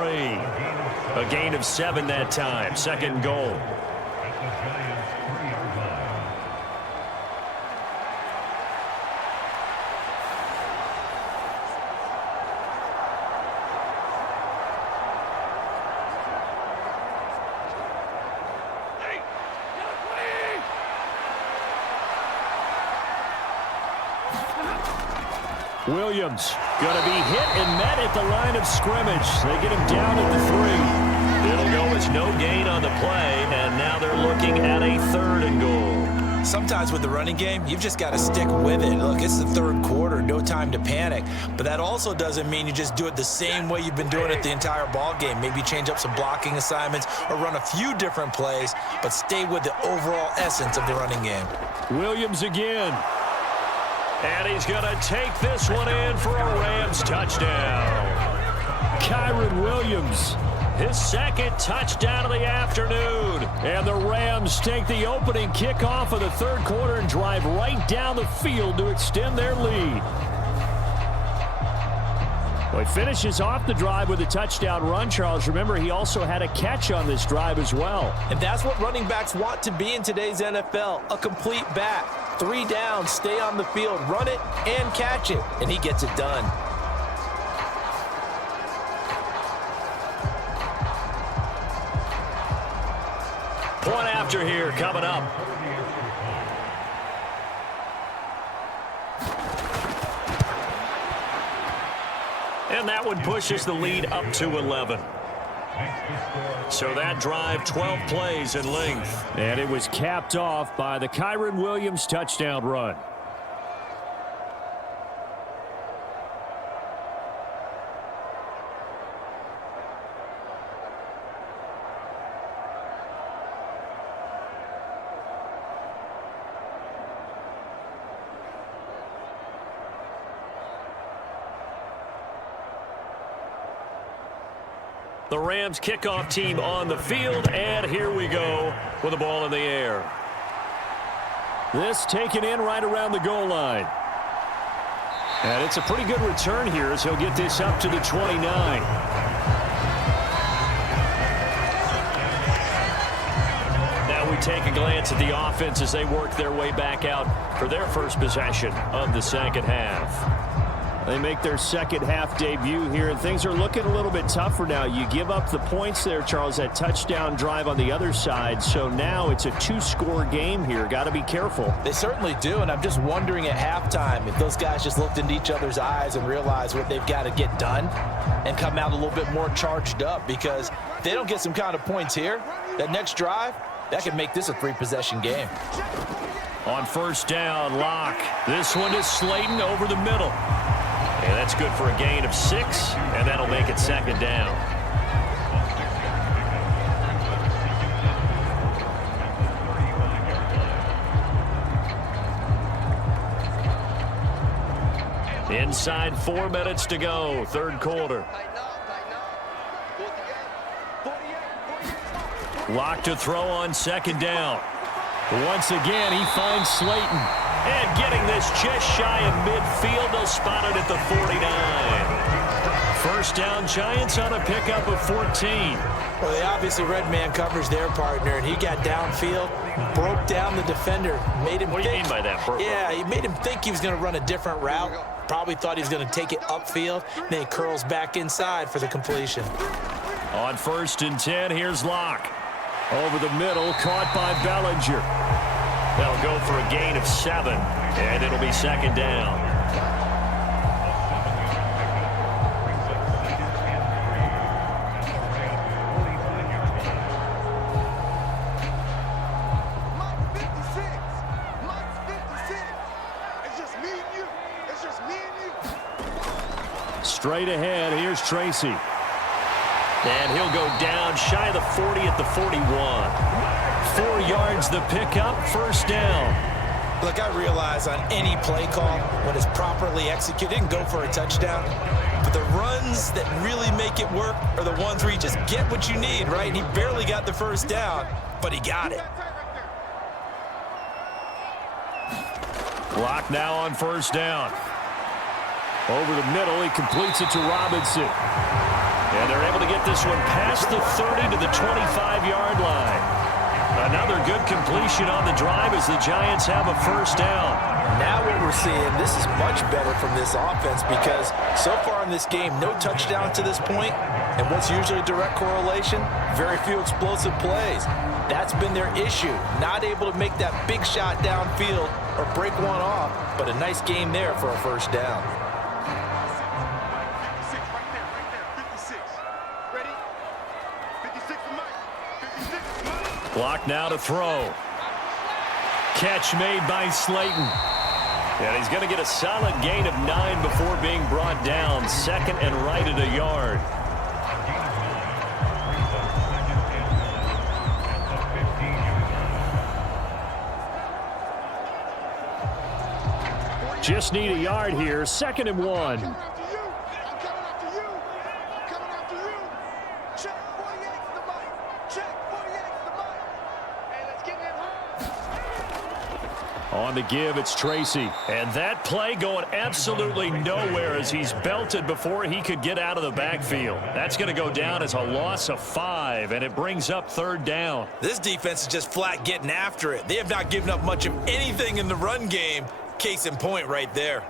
A gain of 7 that time. 2nd and goal. Williams going to be hit and met at the line of scrimmage. They get him down at the 3. It'll go as no gain on the play, and now they're looking at a 3rd and goal. Sometimes with the running game, you've just got to stick with it. Look, it's the 3rd quarter, no time to panic. But that also doesn't mean you just do it the same way you've been doing it the entire ball game. Maybe change up some blocking assignments or run a few different plays, but stay with the overall essence of the running game. Williams again. And he's going to take this one in for a Rams touchdown. Kyron Williams, his 2nd touchdown of the afternoon. And the Rams take the opening kickoff of the 3rd quarter and drive right down the field to extend their lead. Well, he finishes off the drive with a touchdown run, Charles. Remember, he also had a catch on this drive as well. And that's what running backs want to be in today's NFL, a complete back. 3 downs, stay on the field, run it, and catch it. And he gets it done. Point after here coming up. And that one pushes the lead up to 11. So that drive, 12 plays in length. And it was capped off by the Kyron Williams touchdown run. The Rams kickoff team on the field, and here we go with the ball in the air. This taken in right around the goal line. And it's a pretty good return here as he'll get this up to the 29. Now we take a glance at the offense as they work their way back out for their first possession of the second half. They make their second half debut here, and things are looking a little bit tougher now. You give up the points there, Charles, that touchdown drive on the other side. So now it's a two-score game here. Got to be careful. They certainly do, and I'm just wondering at halftime if those guys just looked into each other's eyes and realized what they've got to get done and come out a little bit more charged up, because if they don't get some kind of points here, that next drive, that could make this a three-possession game. On first down, Locke. This one is Slayton over the middle. And that's good for a gain of 6, and that'll make it second down. Inside 4 minutes to go, third quarter. Locke to throw on second down. Once again, he finds Slayton. And getting this just shy of midfield, they'll spot it at the 49. First down, Giants on a pickup of 14. Well, they obviously red man covers their partner, and he got downfield, broke down the defender, made him What do you mean by that, Burko? Yeah, he made him think he was going to run a different route. Probably thought he was going to take it upfield. Then he curls back inside for the completion. On first and 10, here's Locke. Over the middle, caught by Bellinger. They'll go for a gain of 7, and it'll be second down. Straight ahead, here's Tracy. And he'll go down shy of the 40 at the 41. 4 yards the pickup, first down. Look, I realize on any play call, when it's properly executed, it can go for a touchdown. But the runs that really make it work are the ones where you just get what you need, right? And he barely got the first down, but he got it. Clock now on first down. Over the middle, he completes it to Robinson. And they're able to get this one past the 30 to the 25-yard line. Another good completion on the drive as the Giants have a first down. Now what we're seeing, this is much better from this offense, because so far in this game, no touchdown to this point, and what's usually a direct correlation, very few explosive plays. That's been their issue, not able to make that big shot downfield or break one off, but a nice game there for a first down. Clock now to throw. Catch made by Slayton. And he's going to get a solid gain of 9 before being brought down. Second and right at a yard. Just need a yard here, 2nd and 1. On the give, it's Tracy. And that play going absolutely nowhere as he's belted before he could get out of the backfield. That's going to go down as a loss of 5, and it brings up third down. This defense is just flat getting after it. They have not given up much of anything in the run game. Case in point right there.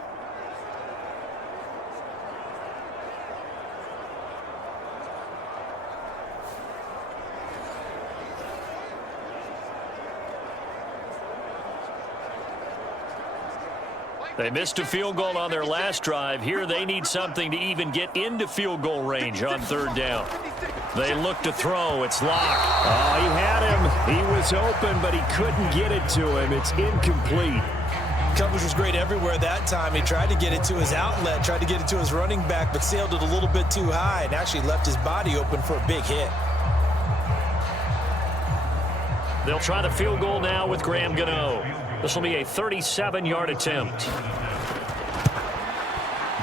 They missed a field goal on their last drive. Here they need something to even get into field goal range on third down. They look to throw. It's Locke. Oh, he had him. He was open, but he couldn't get it to him. It's incomplete. Coverage was great everywhere that time. He tried to get it to his outlet, tried to get it to his running back, but sailed it a little bit too high and actually left his body open for a big hit. They'll try the field goal now with Graham Gano. This will be a 37-yard attempt.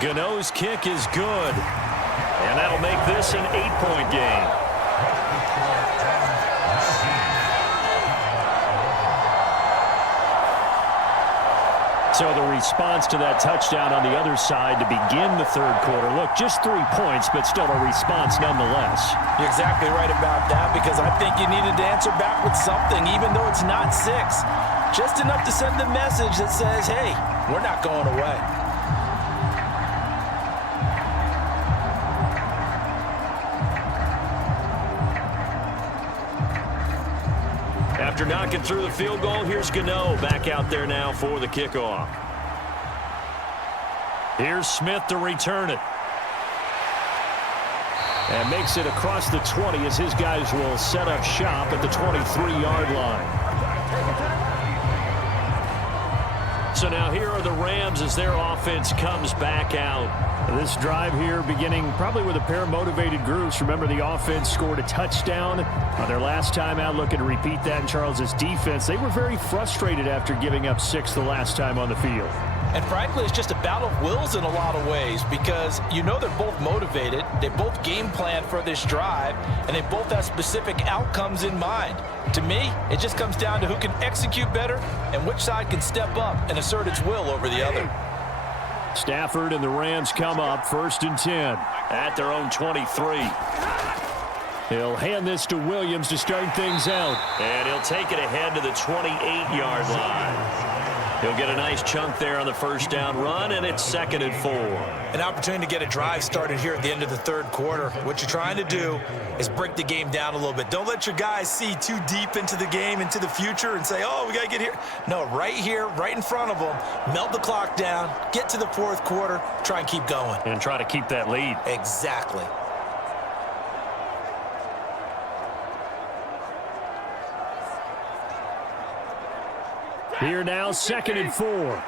Gano's kick is good. And that'll make this an 8-point game. So the response to that touchdown on the other side to begin the third quarter. Look, just 3 points, but still a response nonetheless. You're exactly right about that, because I think you needed to answer back with something, even though it's not 6. Just enough to send a message that says, hey, we're not going away. After knocking through the field goal, here's Gano back out there now for the kickoff. Here's Smith to return it. And makes it across the 20 as his guys will set up shop at the 23-yard line. So now here are the Rams as their offense comes back out. This drive here beginning probably with a pair of motivated groups. Remember, the offense scored a touchdown on their last time out, looking to repeat that in Charles's defense. They were very frustrated after giving up 6 the last time on the field. And frankly, it's just a battle of wills in a lot of ways, because you know they're both motivated, they both game plan for this drive, and they both have specific outcomes in mind. To me, it just comes down to who can execute better and which side can step up and assert its will over the other. Stafford and the Rams come up 1st and 10. At their own 23. He'll hand this to Williams to start things out. And he'll take it ahead to the 28-yard line. He'll get a nice chunk there on the first down run, and it's 2nd and 4. An opportunity to get a drive started here at the end of the third quarter. What you're trying to do is break the game down a little bit. Don't let your guys see too deep into the game, into the future, and say, oh, we got to get here. No, right here, right in front of them, melt the clock down, get to the fourth quarter, try and keep going. And try to keep that lead. Exactly. Here now, 2nd and 4.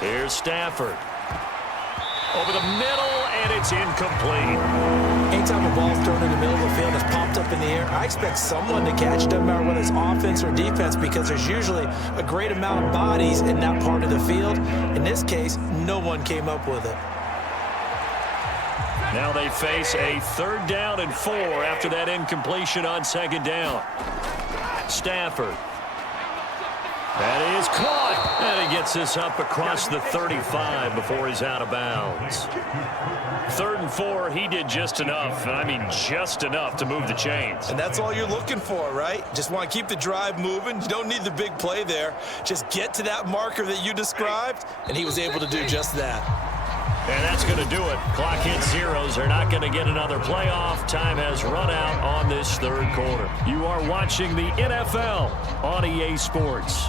Here's Stafford. Over the middle, and it's incomplete. Anytime a ball's thrown in the middle of the field and it's popped up in the air, I expect someone to catch it, doesn't matter whether it's offense or defense, because there's usually a great amount of bodies in that part of the field. In this case, no one came up with it. Now they face a 3rd down and 4 after that incompletion on 2nd down. Stafford. That is caught. And he gets this up across the 35 before he's out of bounds. 3rd and 4, he did just enough, and I mean just enough to move the chains. And that's all you're looking for, right? Just want to keep the drive moving. You don't need the big play there. Just get to that marker that you described, and he was able to do just that. And that's going to do it. Clock hits zeros. They're not going to get another playoff. Time has run out on this third quarter. You are watching the NFL on EA Sports.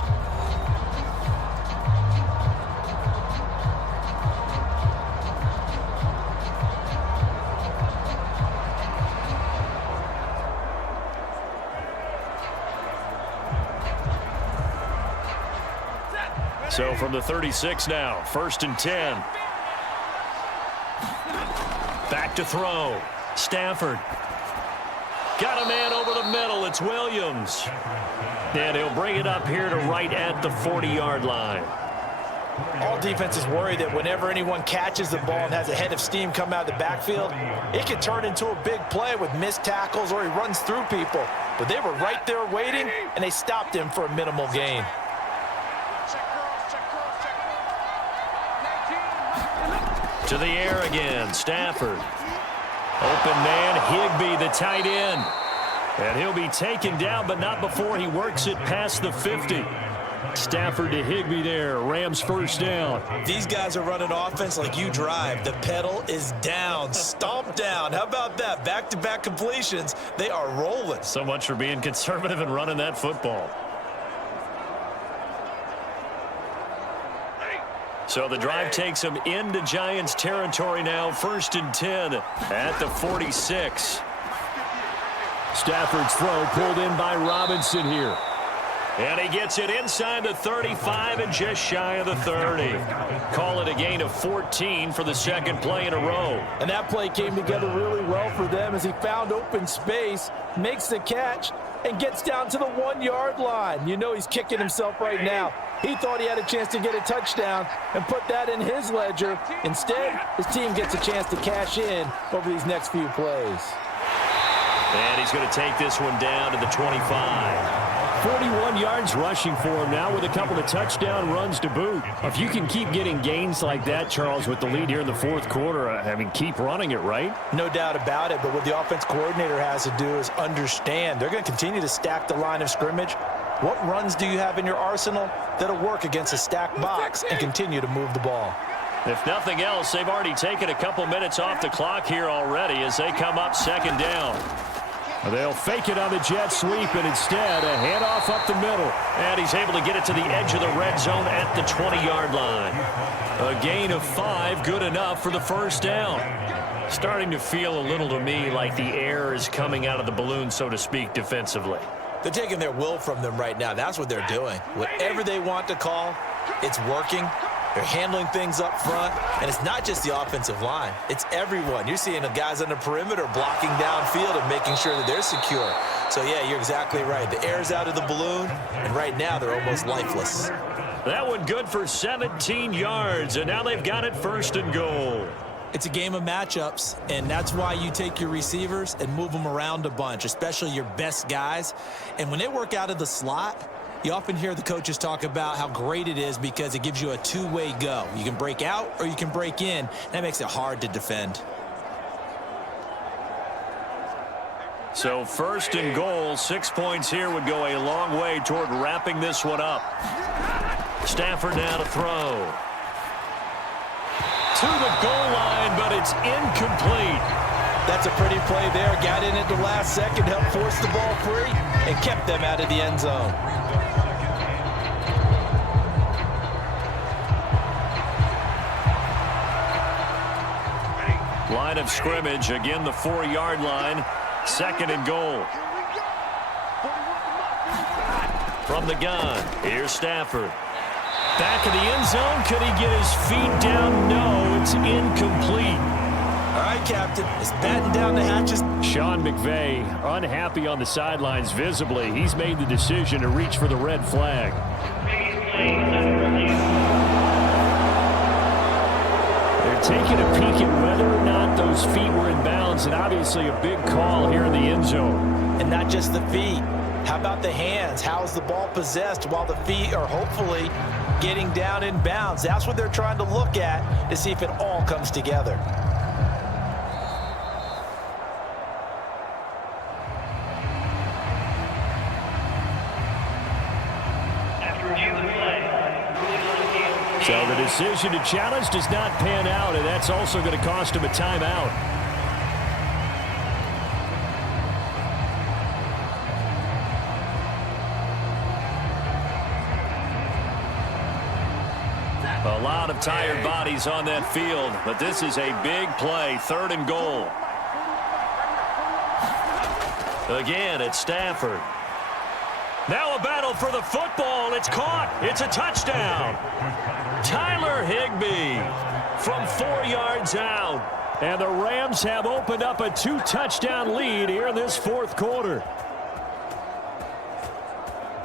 So from the 36 now, 1st and 10. Back to throw. Stafford. Got a man over the middle. It's Williams. And he'll bring it up here to right at the 40-yard line. All defenses worry that whenever anyone catches the ball and has a head of steam come out of the backfield, it can turn into a big play with missed tackles or he runs through people. But they were right there waiting, and they stopped him for a minimal gain. To the air again, Stafford. Open man, Higbee, the tight end. And he'll be taken down, but not before he works it past the 50. Stafford to Higbee there. Rams 1st down. These guys are running offense like you drive. The pedal is down, stomp down. How about that? Back-to-back completions. They are rolling. So much for being conservative and running that football. So the drive takes them into Giants territory now, 1st and 10 at the 46. Stafford's throw pulled in by Robinson here. And he gets it inside the 35 and just shy of the 30. Call it a gain of 14 for the second play in a row. And that play came together really well for them as he found open space, makes the catch, and gets down to the 1-yard line. You know he's kicking himself right now. He thought he had a chance to get a touchdown and put that in his ledger. Instead, his team gets a chance to cash in over these next few plays. And he's going to take this one down to the 25. 41 yards rushing for him now with a couple of touchdown runs to boot. If you can keep getting gains like that, Charles, with the lead here in the fourth quarter, I mean, keep running it, right? No doubt about it, but what the offense coordinator has to do is understand they're going to continue to stack the line of scrimmage. What runs do you have in your arsenal that'll work against a stacked box and continue to move the ball? If nothing else, they've already taken a couple minutes off the clock here already as they come up 2nd down. They'll fake it on the jet sweep, and instead a handoff up the middle. And he's able to get it to the edge of the red zone at the 20-yard line. A gain of 5, good enough for the 1st down. Starting to feel a little to me like the air is coming out of the balloon, so to speak, defensively. They're taking their will from them right now. That's what they're doing. Whatever they want to call, it's working. They're handling things up front, and it's not just the offensive line. It's everyone. You're seeing the guys on the perimeter blocking downfield and making sure that they're secure. So, yeah, you're exactly right. The air's out of the balloon, and right now they're almost lifeless. That one good for 17 yards, and now they've got it 1st and goal. It's a game of matchups, and that's why you take your receivers and move them around a bunch, especially your best guys. And when they work out of the slot, you often hear the coaches talk about how great it is because it gives you a two-way go. You can break out or you can break in. That makes it hard to defend. So 1st and goal, 6 points here would go a long way toward wrapping this one up. Stafford now to throw. To the goal line, but it's incomplete. That's a pretty play there. Got in at the last second, helped force the ball free, and kept them out of the end zone. Line of scrimmage, again the 4-yard line, 2nd and goal. From the gun, here's Stafford. Back in the end zone, could he get his feet down? No, it's incomplete. All right, Captain, it's batting down the hatches. Sean McVay unhappy on the sidelines visibly. He's made the decision to reach for the red flag. They're taking a peek at whether or not those feet were in bounds, and obviously a big call here in the end zone. And not just the feet. How about the hands? How is the ball possessed while the feet are hopefully getting down in bounds? That's what they're trying to look at to see if it all comes together. So the decision to challenge does not pan out, and that's also going to cost him a timeout. A lot of tired bodies on that field, but this is a big play, 3rd and goal. Again, it's Stafford. Now a battle for the football. It's caught. It's a touchdown. Tyler Higbee from 4 yards out. And the Rams have opened up a 2-touchdown lead here in this 4th quarter.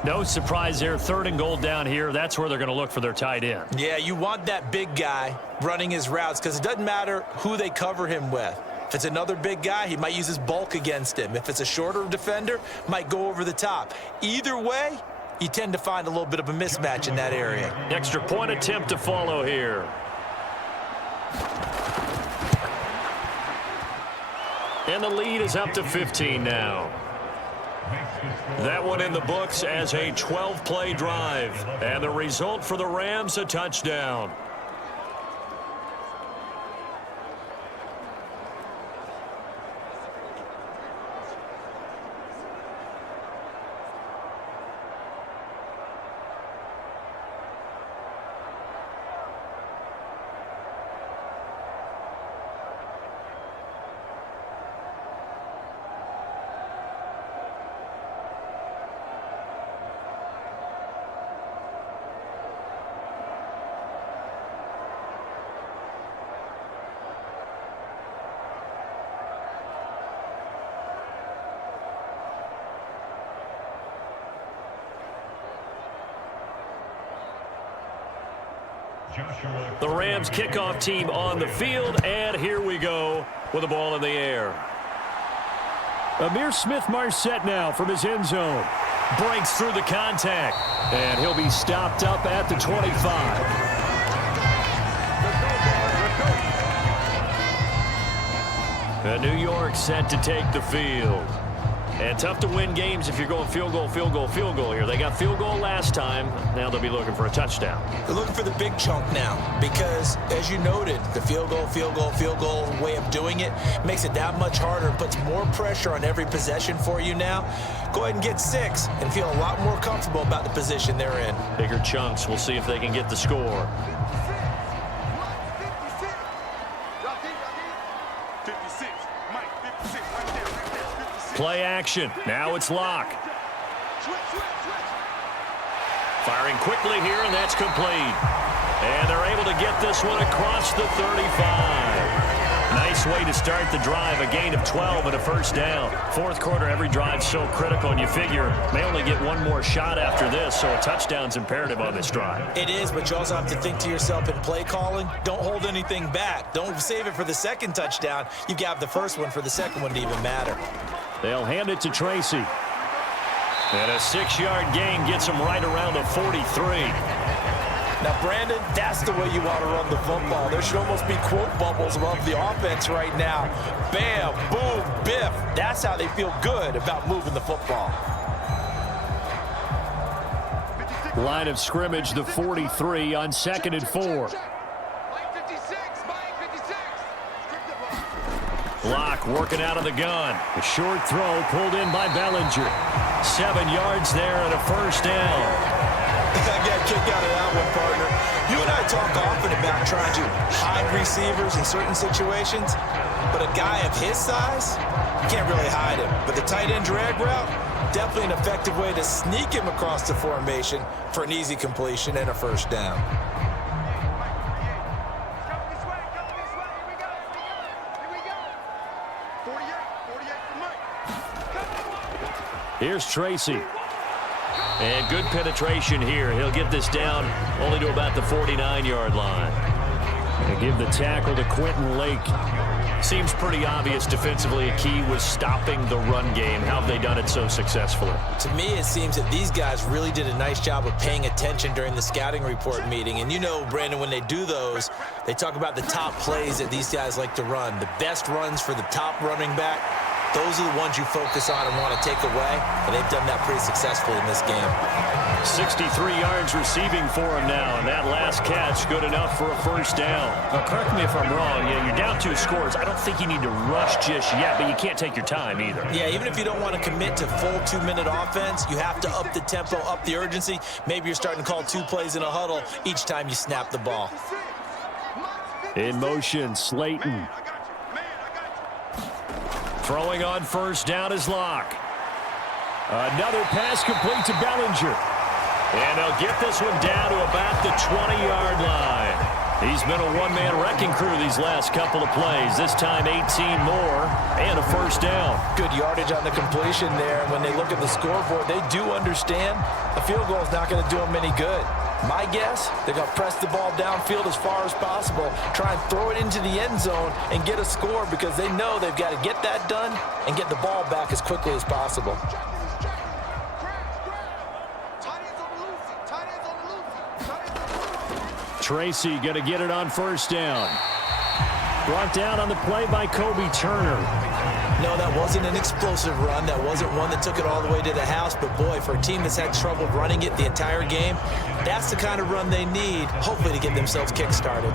No surprise there, 3rd and goal down here. That's where they're going to look for their tight end. Yeah, you want that big guy running his routes because it doesn't matter who they cover him with. If it's another big guy, he might use his bulk against him. If it's a shorter defender, might go over the top. Either way, you tend to find a little bit of a mismatch in that area. Extra point attempt to follow here. And the lead is up to 15 now. That one in the books as a 12-play drive. And the result for the Rams, a touchdown. The Rams kickoff team on the field, and here we go with the ball in the air. Amir Smith-Marset now from his end zone. Breaks through the contact, and he'll be stopped up at the 25. New York set to take the field. And tough to win games if you're going field goal, field goal, field goal here. They got field goal last time. Now they'll be looking for a touchdown. They're looking for the big chunk now because, as you noted, the field goal way of doing it makes it that much harder and puts more pressure on every possession for you now. Go ahead and get 6 and feel a lot more comfortable about the position they're in. Bigger chunks. We'll see if they can get the score. Play action. Now it's Locke. Firing quickly here, and that's complete. And they're able to get this one across the 35. Nice way to start the drive. A gain of 12 and a first down. Fourth quarter, every drive's so critical, and you figure may only get one more shot after this, so a touchdown's imperative on this drive. It is, but you also have to think to yourself in play calling, don't hold anything back. Don't save it for the second touchdown. You got the first one for the second one to even matter. They'll hand it to Tracy. And a 6-yard gain gets him right around the 43. Now, Brandon, that's the way you want to run the football. There should almost be quote bubbles above the offense right now. Bam, boom, biff. That's how they feel good about moving the football. Line of scrimmage, the 43 on 2nd and 4. Locke working out of the gun. A short throw pulled in by Bellinger. 7 yards there and a first down. I got a kick out of that one, partner. You and I talk often about trying to hide receivers in certain situations, but a guy of his size, you can't really hide him. But the tight end drag route, definitely an effective way to sneak him across the formation for an easy completion and a first down. Here's Tracy. And good penetration here. He'll get this down only to about the 49-yard line. They give the tackle to Quentin Lake. Seems pretty obvious defensively. A key was stopping the run game. How have they done it so successfully? To me, it seems that these guys really did a nice job of paying attention during the scouting report meeting. And you know, Brandon, when they do those, they talk about the top plays that these guys like to run. The best runs for the top running back. Those are the ones you focus on and want to take away, and they've done that pretty successfully in this game. 63 yards receiving for him now, and that last catch good enough for a first down. Now, correct me if I'm wrong. Yeah, you're down 2 scores. I don't think you need to rush just yet, but you can't take your time either. Yeah, even if you don't want to commit to full 2-minute offense, you have to up the tempo, up the urgency. Maybe you're starting to call 2 plays in a huddle each time you snap the ball. In motion, Slayton. Throwing on first down is Locke. Another pass complete to Bellinger. And they'll get this one down to about the 20-yard line. He's been a one-man wrecking crew these last couple of plays. This time 18 more and a first down. Good yardage on the completion there. When they look at the scoreboard, they do understand a field goal is not going to do them any good. My guess, they're going to press the ball downfield as far as possible, try and throw it into the end zone and get a score because they know they've got to get that done and get the ball back as quickly as possible. Tracy going to get it on first down. Brought down on the play by Kobe Turner. No, that wasn't an explosive run. That wasn't one that took it all the way to the house. But, boy, for a team that's had trouble running it the entire game, that's the kind of run they need, hopefully, to get themselves kick-started.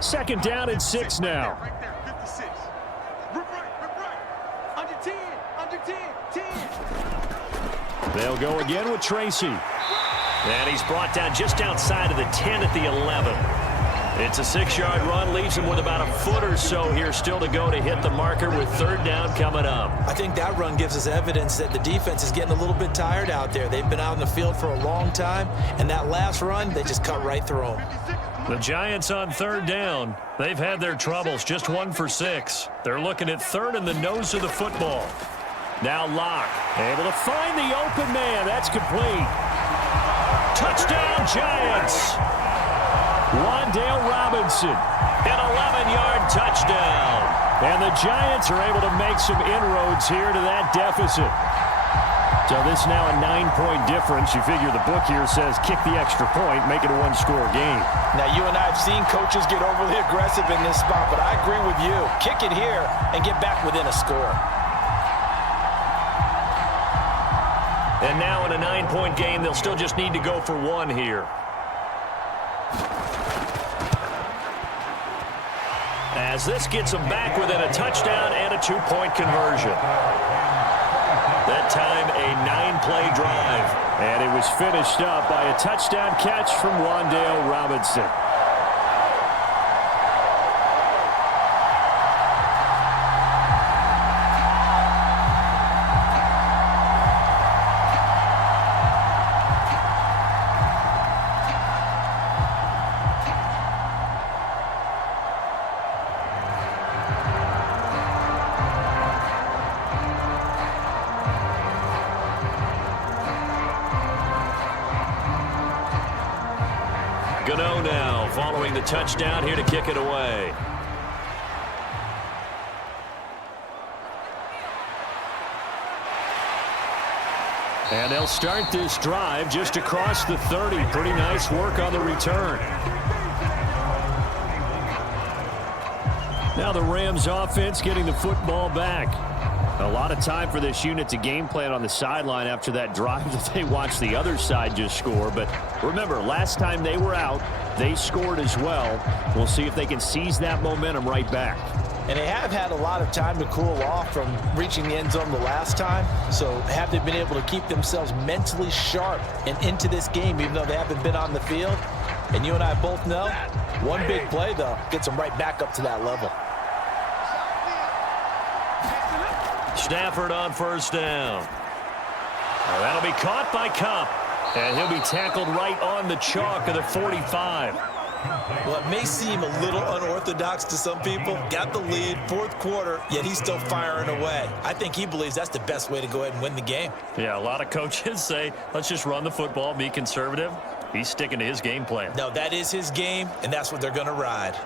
2nd down and 6 now. They'll go again with Tracy. And he's brought down just outside of the 10 at the 11. It's a 6-yard run, leaves him with about a foot or so here still to go to hit the marker with 3rd down coming up. I think that run gives us evidence that the defense is getting a little bit tired out there. They've been out in the field for a long time, and that last run, they just cut right through them. The Giants on 3rd down. They've had their troubles, just 1 for 6. They're looking at 3rd in the nose of the football. Now Locke, able to find the open man. That's complete. Touchdown, Giants. Wandale Robinson, an 11-yard touchdown. And the Giants are able to make some inroads here to that deficit. So this now a 9-point difference. You figure the book here says kick the extra point, make it a one-score game. Now, you and I have seen coaches get overly aggressive in this spot, but I agree with you. Kick it here and get back within a score. And now in a 9-point game, they'll still just need to go for one here. As this gets them back within a touchdown and a 2-point conversion. That time, a 9-play drive. And it was finished up by a touchdown catch from Wandale Robinson. Gano now following the touchdown here to kick it away. And they'll start this drive just across the 30. Pretty nice work on the return. Now the Rams offense getting the football back. A lot of time for this unit to game plan on the sideline after that drive that they watched the other side just score. But remember, last time they were out, they scored as well. We'll see if they can seize that momentum right back. And they have had a lot of time to cool off from reaching the end zone the last time. So have they been able to keep themselves mentally sharp and into this game, even though they haven't been on the field? And you and I both know, one big play, though, gets them right back up to that level. Stafford on first down. Well, that'll be caught by Cup. And he'll be tackled right on the chalk of the 45. Well, it may seem a little unorthodox to some people. Got the lead, fourth quarter, yet he's still firing away. I think he believes that's the best way to go ahead and win the game. Yeah, a lot of coaches say, let's just run the football, be conservative. He's sticking to his game plan. No, that is his game, and that's what they're going to ride.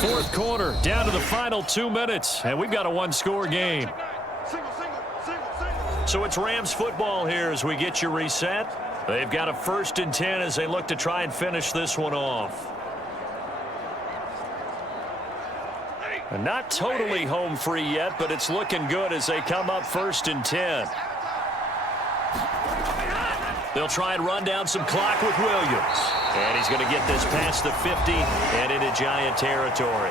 Fourth quarter, down to the final 2 minutes, and we've got a one-score game. So it's Rams football here as we get you reset. They've got a 1st and 10 as they look to try and finish this one off. And not totally home free yet, but it's looking good as they come up 1st and 10. They'll try and run down some clock with Williams. And he's going to get this past the 50 and into Giant territory.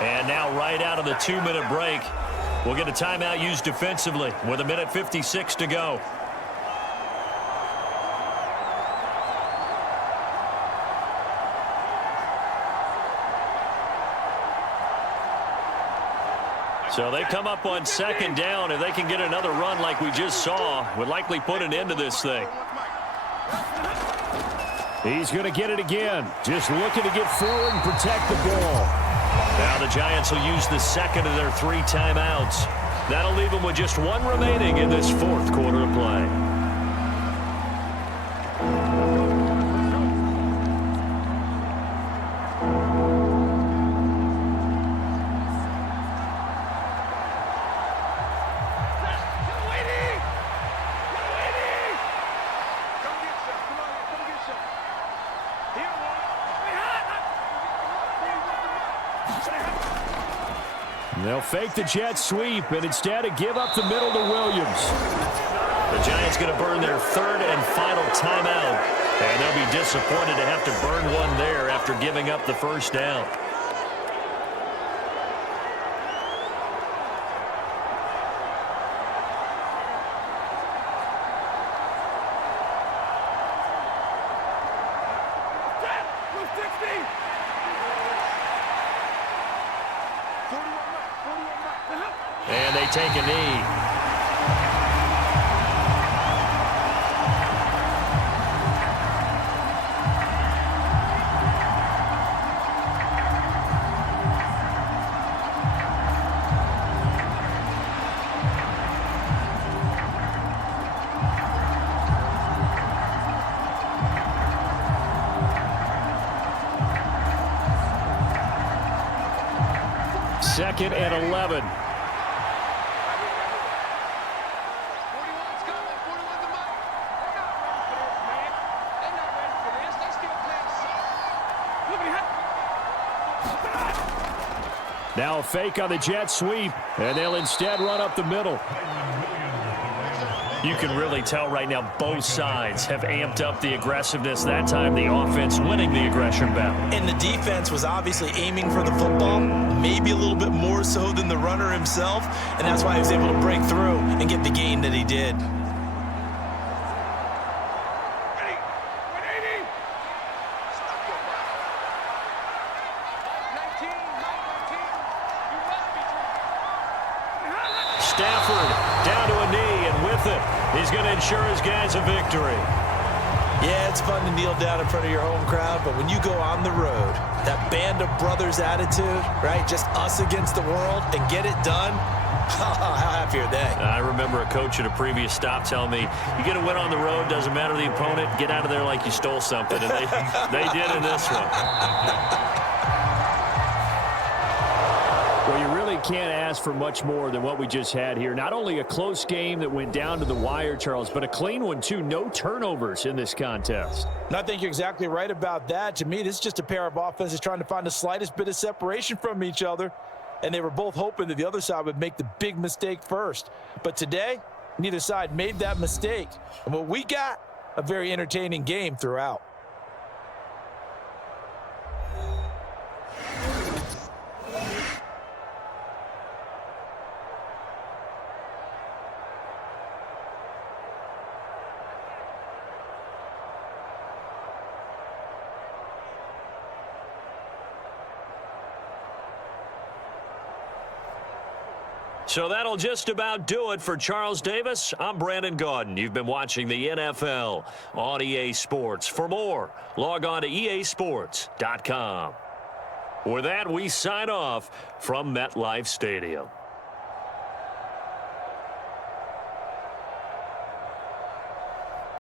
And now right out of the 2-minute break, we'll get a timeout used defensively with 1:56 to go. So they come up on 2nd down. If they can get another run like we just saw, would likely put an end to this thing. He's going to get it again. Just looking to get forward and protect the ball. Now the Giants will use the 2nd of their 3 timeouts. That'll leave them with just 1 remaining in this 4th quarter of play. They'll fake the jet sweep and instead give up the middle to Williams. The Giants going to burn their 3rd and final timeout. And they'll be disappointed to have to burn one there after giving up the 1st down. And they take a knee. 2nd and 11. Now a fake on the jet sweep, and they'll instead run up the middle. You can really tell right now both sides have amped up the aggressiveness. That time the offense winning the aggression battle. And the defense was obviously aiming for the football, maybe a little bit more so than the runner himself, and that's why he was able to break through and get the gain that he did. Stafford down to a knee, and with it, he's going to ensure his guys a victory. Yeah, it's fun to kneel down in front of your home crowd, but when you go on the road, that band of brothers attitude, right, just us against the world, and get it done, how happy are they? I remember a coach at a previous stop telling me, you get a win on the road, doesn't matter the opponent, get out of there like you stole something, and they did in this one. Well, you really can't ask for much more than what we just had here. Not only a close game that went down to the wire, Charles, but a clean one, too. No turnovers in this contest. And I think you're exactly right about that. To me, this is just a pair of offenses trying to find the slightest bit of separation from each other, and they were both hoping that the other side would make the big mistake first. But today, neither side made that mistake. And what we got, a very entertaining game throughout. So that'll just about do it for Charles Davis. I'm Brandon Gaudin. You've been watching the NFL on EA Sports. For more, log on to easports.com. With that, we sign off from MetLife Stadium.